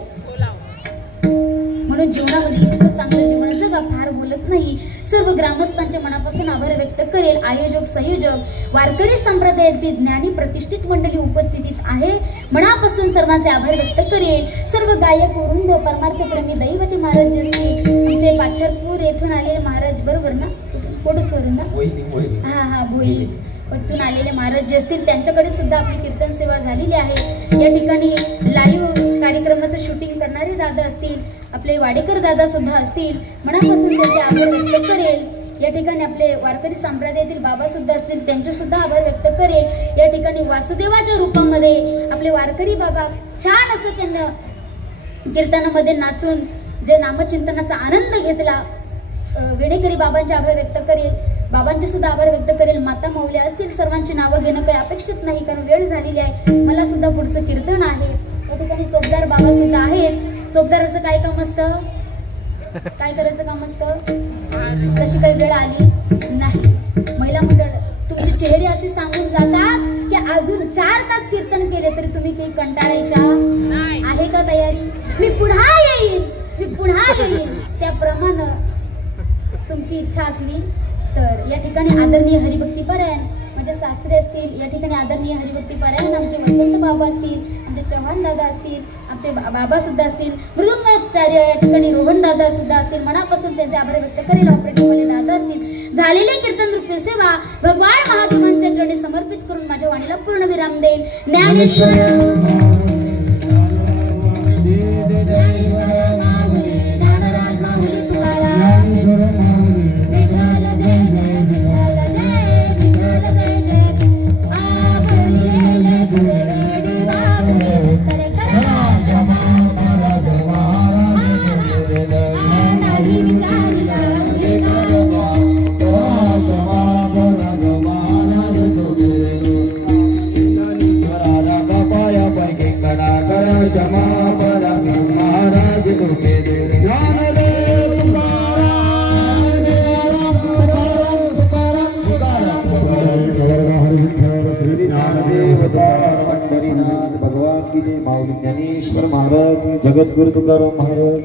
म्हणून जीवनामध्ये इतकं चांगलं जीवन जगा, फार बोलत नाही. सर्व ग्रामस्थांच्या मनापासून आभार व्यक्त करेल. आयोजक संयोजक वारकरी संप्रदायातील ज्ञानी प्रतिष्ठित मंडळी उपस्थितीत आहे, मनापासून सर्वांचे आभार व्यक्त करेल. सर्व गायक वृंद, परमार्थप्रेमी दैवती महाराज जे असतील, आमचे पाचरपूर येथून आलेले महाराज, बरोबर ना? कोडसवरून ना? हा भोई पटून आलेले महाराज जे असतील त्यांच्याकडे सुद्धा आपली कीर्तन सेवा झालेली आहे. या ठिकाणी लाईव्ह कार्यक्रमाचं शूटिंग करणारे दादा असतील, आपले वाडेकर दादा सुद्धा असतील, मनापासून त्यांचे आभार व्यक्त करेल. या ठिकाणी आपले वारकरी संप्रदायातील बाबा सुद्धा असतील, त्यांचे सुद्धा आभार व्यक्त करेल. या ठिकाणी वासुदेवाच्या रूपामध्ये आपले वारकरी बाबा छान असं त्यांना कीर्तनामध्ये नाचून जे नामचिंतनाचा आनंद घेतला, वेणेकरी बाबांचे आभार व्यक्त करेल. बाबांचे सुद्धा आभार व्यक्त करेल. माता माऊल्या असतील, सर्वांची नावं घेणं काही अपेक्षित नाही कारण वेळ झालेली आहे. मला सुद्धा पुढचं कीर्तन आहे. या ठिकाणी चोपदार बाबा सुद्धा आहेत. चोपदाराचं काय काम असतं? काय करायचं काम असतं? तशी काही वेळ आली नाही. महिला मंडळ तुमचे चेहरे असे सांगून जातात की अजून 4 तास कीर्तन केले तरी तुम्ही काही कंटाळायच्या आहे का तयारी? मी पुन्हा येईल, मी पुन्हा येईल. त्याप्रमाणे तुमची इच्छा असली तर या ठिकाणी आदरणीय हरिभक्ती पारायण म्हणजे सासरे असतील, या ठिकाणी आदरणीय हरिभक्ती पारायण आमचे वसंत बाबा असतील, आमचे चव्हाण दादा असतील, आमचे बाबा सुद्धा असतील, मृदुंगाचार्य या ठिकाणी रोहन दादा सुद्धा असतील. मनापासून त्यांचे आभार व्यक्त करेल. ऑपरेटिंग वाले दादा असतील. झालेले कीर्तन रूपी सेवा भगवान महादेवांच्या चरणी समर्पित करून माझ्या वाणीला पूर्ण विराम देईल. ज्ञानेश्वर भगवान की जय. माऊली ज्ञानेश्वर महाराज, जगद्गुरु तुकाराम महाराज.